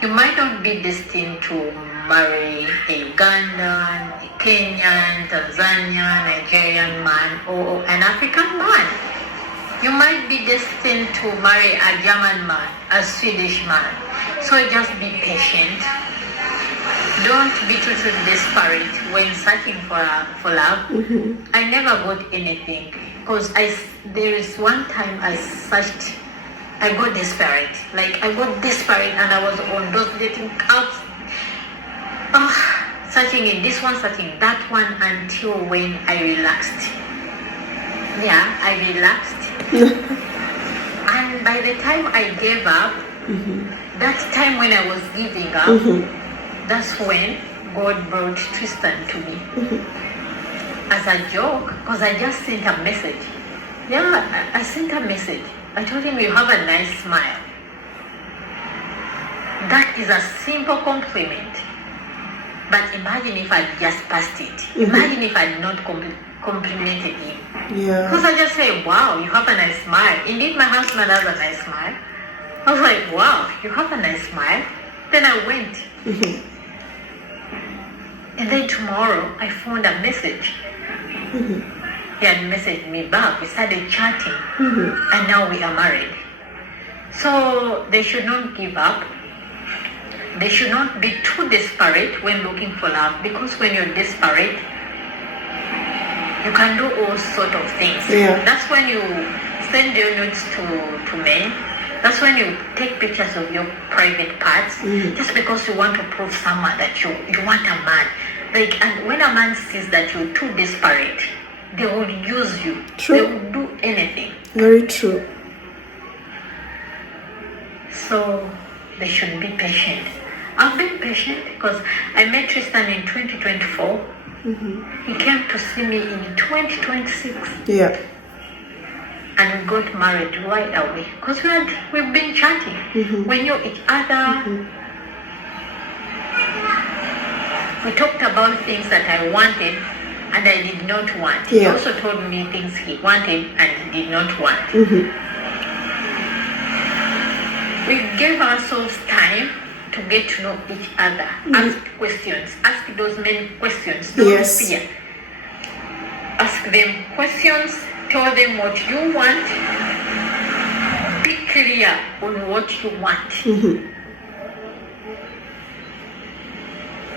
You might not be destined to marry a Ugandan, a Kenyan, Tanzanian, Nigerian man, or an African man. You might be destined to marry a German man, a Swedish man. So just be patient. Don't be too desperate when searching for love. I never got anything because there is one time I searched. I got desperate. I got desperate and I was on those dating apps. Searching in this one, searching that one until when I relaxed. Yeah, I relaxed. And by the time I gave up, that time when I was giving up, that's when God brought Tristan to me. As a joke, because I just sent a message. Yeah, I sent a message. I told him, you have a nice smile. That is a simple compliment. But imagine if I just passed it. Imagine if I had not complimented him. Yeah. Because I just say, wow, you have a nice smile. Indeed, my husband has a nice smile. I was like, wow, you have a nice smile. Then I went. And then tomorrow, I found a message. He had messaged me back. We started chatting. And now we are married. So they should not give up. They should not be too desperate when looking for love. Because when you're desperate, you can do all sorts of things. Yeah. That's when you send your notes to men. That's when you take pictures of your private parts just because you want to prove someone that you want a man. Like, and when a man sees that you're too desperate, they will use you. True. They will do anything. Very true. So they should be patient. I've been patient because I met Tristan in 2024. He came to see me in 2026. Yeah. And we got married right away because we've been chatting. We knew each other. We talked about things that I wanted and I did not want. He Yeah. also told me things he wanted and he did not want. We gave ourselves time to get to know each other. Ask questions. Ask those many questions. Don't Yes. fear. Ask them questions. Tell them what you want. Be clear on what you want.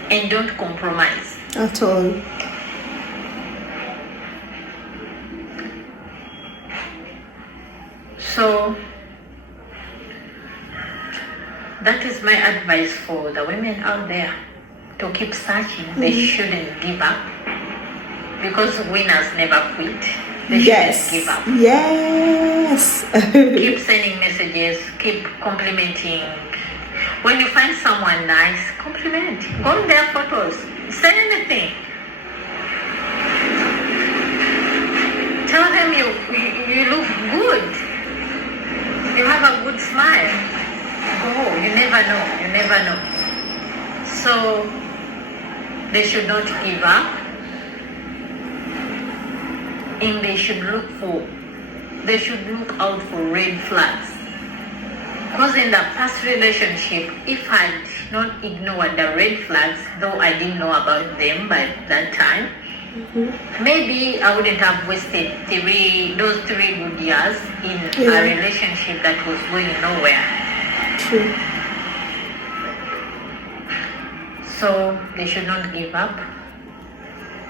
And don't compromise. At all. So that is my advice for the women out there, to keep searching. They shouldn't give up because winners never quit. They Yes. shouldn't give up. Yes. Keep sending messages, keep complimenting. When you find someone nice, compliment. Go on their photos. Say anything. Tell them you look good. You have a good smile. Go. You never know. You never know. So they should not give up. And they should look out for red flags. Because in the past relationship, if I had not ignored the red flags, though I didn't know about them by that time, maybe I wouldn't have wasted those 3 good years in a relationship that was going nowhere. True. So they should not give up.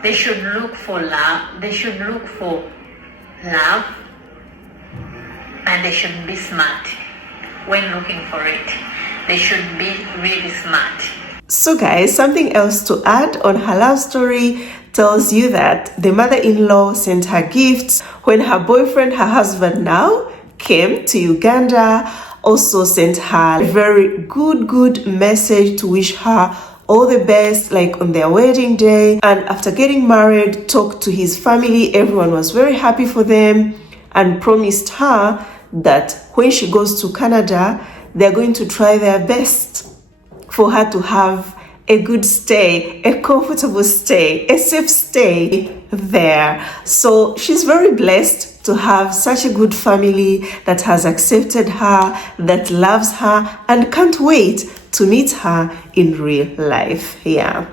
They should look for love. They should look for love. And they should be smart when looking for it. They should be really smart. So guys, something else to add on her love story tells you that the mother-in-law sent her gifts when her boyfriend, her husband now, came to Uganda. Also sent her a very good message to wish her all the best, like on their wedding day. And after getting married, talked to his family. Everyone was very happy for them and promised her that when she goes to Canada, they're going to try their best for her to have a good stay, a comfortable stay, a safe stay there. So she's very blessed to have such a good family that has accepted her, that loves her, and can't wait to meet her in real life. Yeah.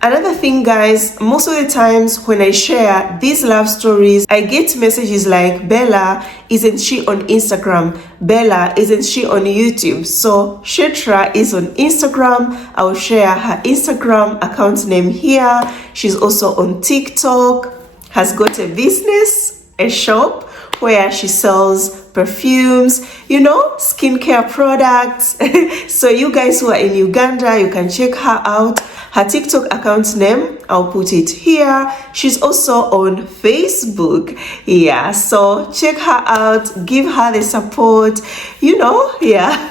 Another thing, guys, most of the times when I share these love stories, I get messages like, Bella, isn't she on Instagram? Bella, isn't she on YouTube? So Shetra is on Instagram. I'll share her Instagram account name here. She's also on TikTok, has got a business, a shop where she sells perfumes, skincare products. So you guys who are in Uganda, you can check her out. Her TikTok account name, I'll put it here. She's also on Facebook. Yeah, so check her out, give her the support, yeah.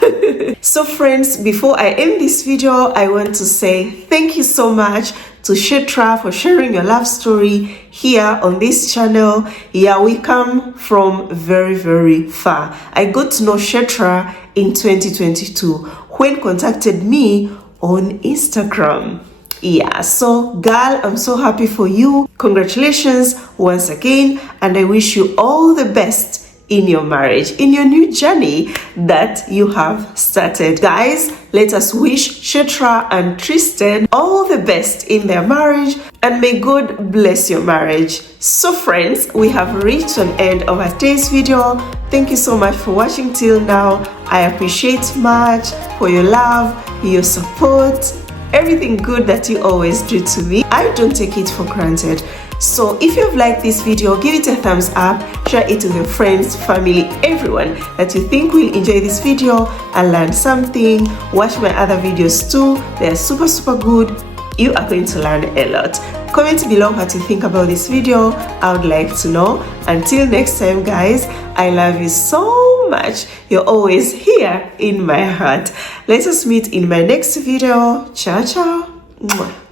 So friends, before I end this video, I want to say thank you so much to Shetra for sharing your love story here on this channel. Yeah, we come from very far. I got to know Shetra in 2022 when contacted me on Instagram. Yeah, so girl, I'm so happy for you. Congratulations once again, and I wish you all the best in your marriage, in your new journey that you have started. Guys, let us wish Shetra and Tristan all the best in their marriage, and may God bless your marriage. So friends, we have reached an end of our today's video. Thank you so much for watching till now. I appreciate much for your love, your support, everything good that you always do to me. I don't take it for granted. So if you've liked this video, give it a thumbs up, share it with your friends, family, everyone that you think will enjoy this video and learn something. Watch my other videos too, they're super good. You are going to learn a lot. Comment below what you think about this video. I would like to know. Until next time, guys, I love you so much. You're always here in my heart. Let us meet in my next video. Ciao ciao. Mwah.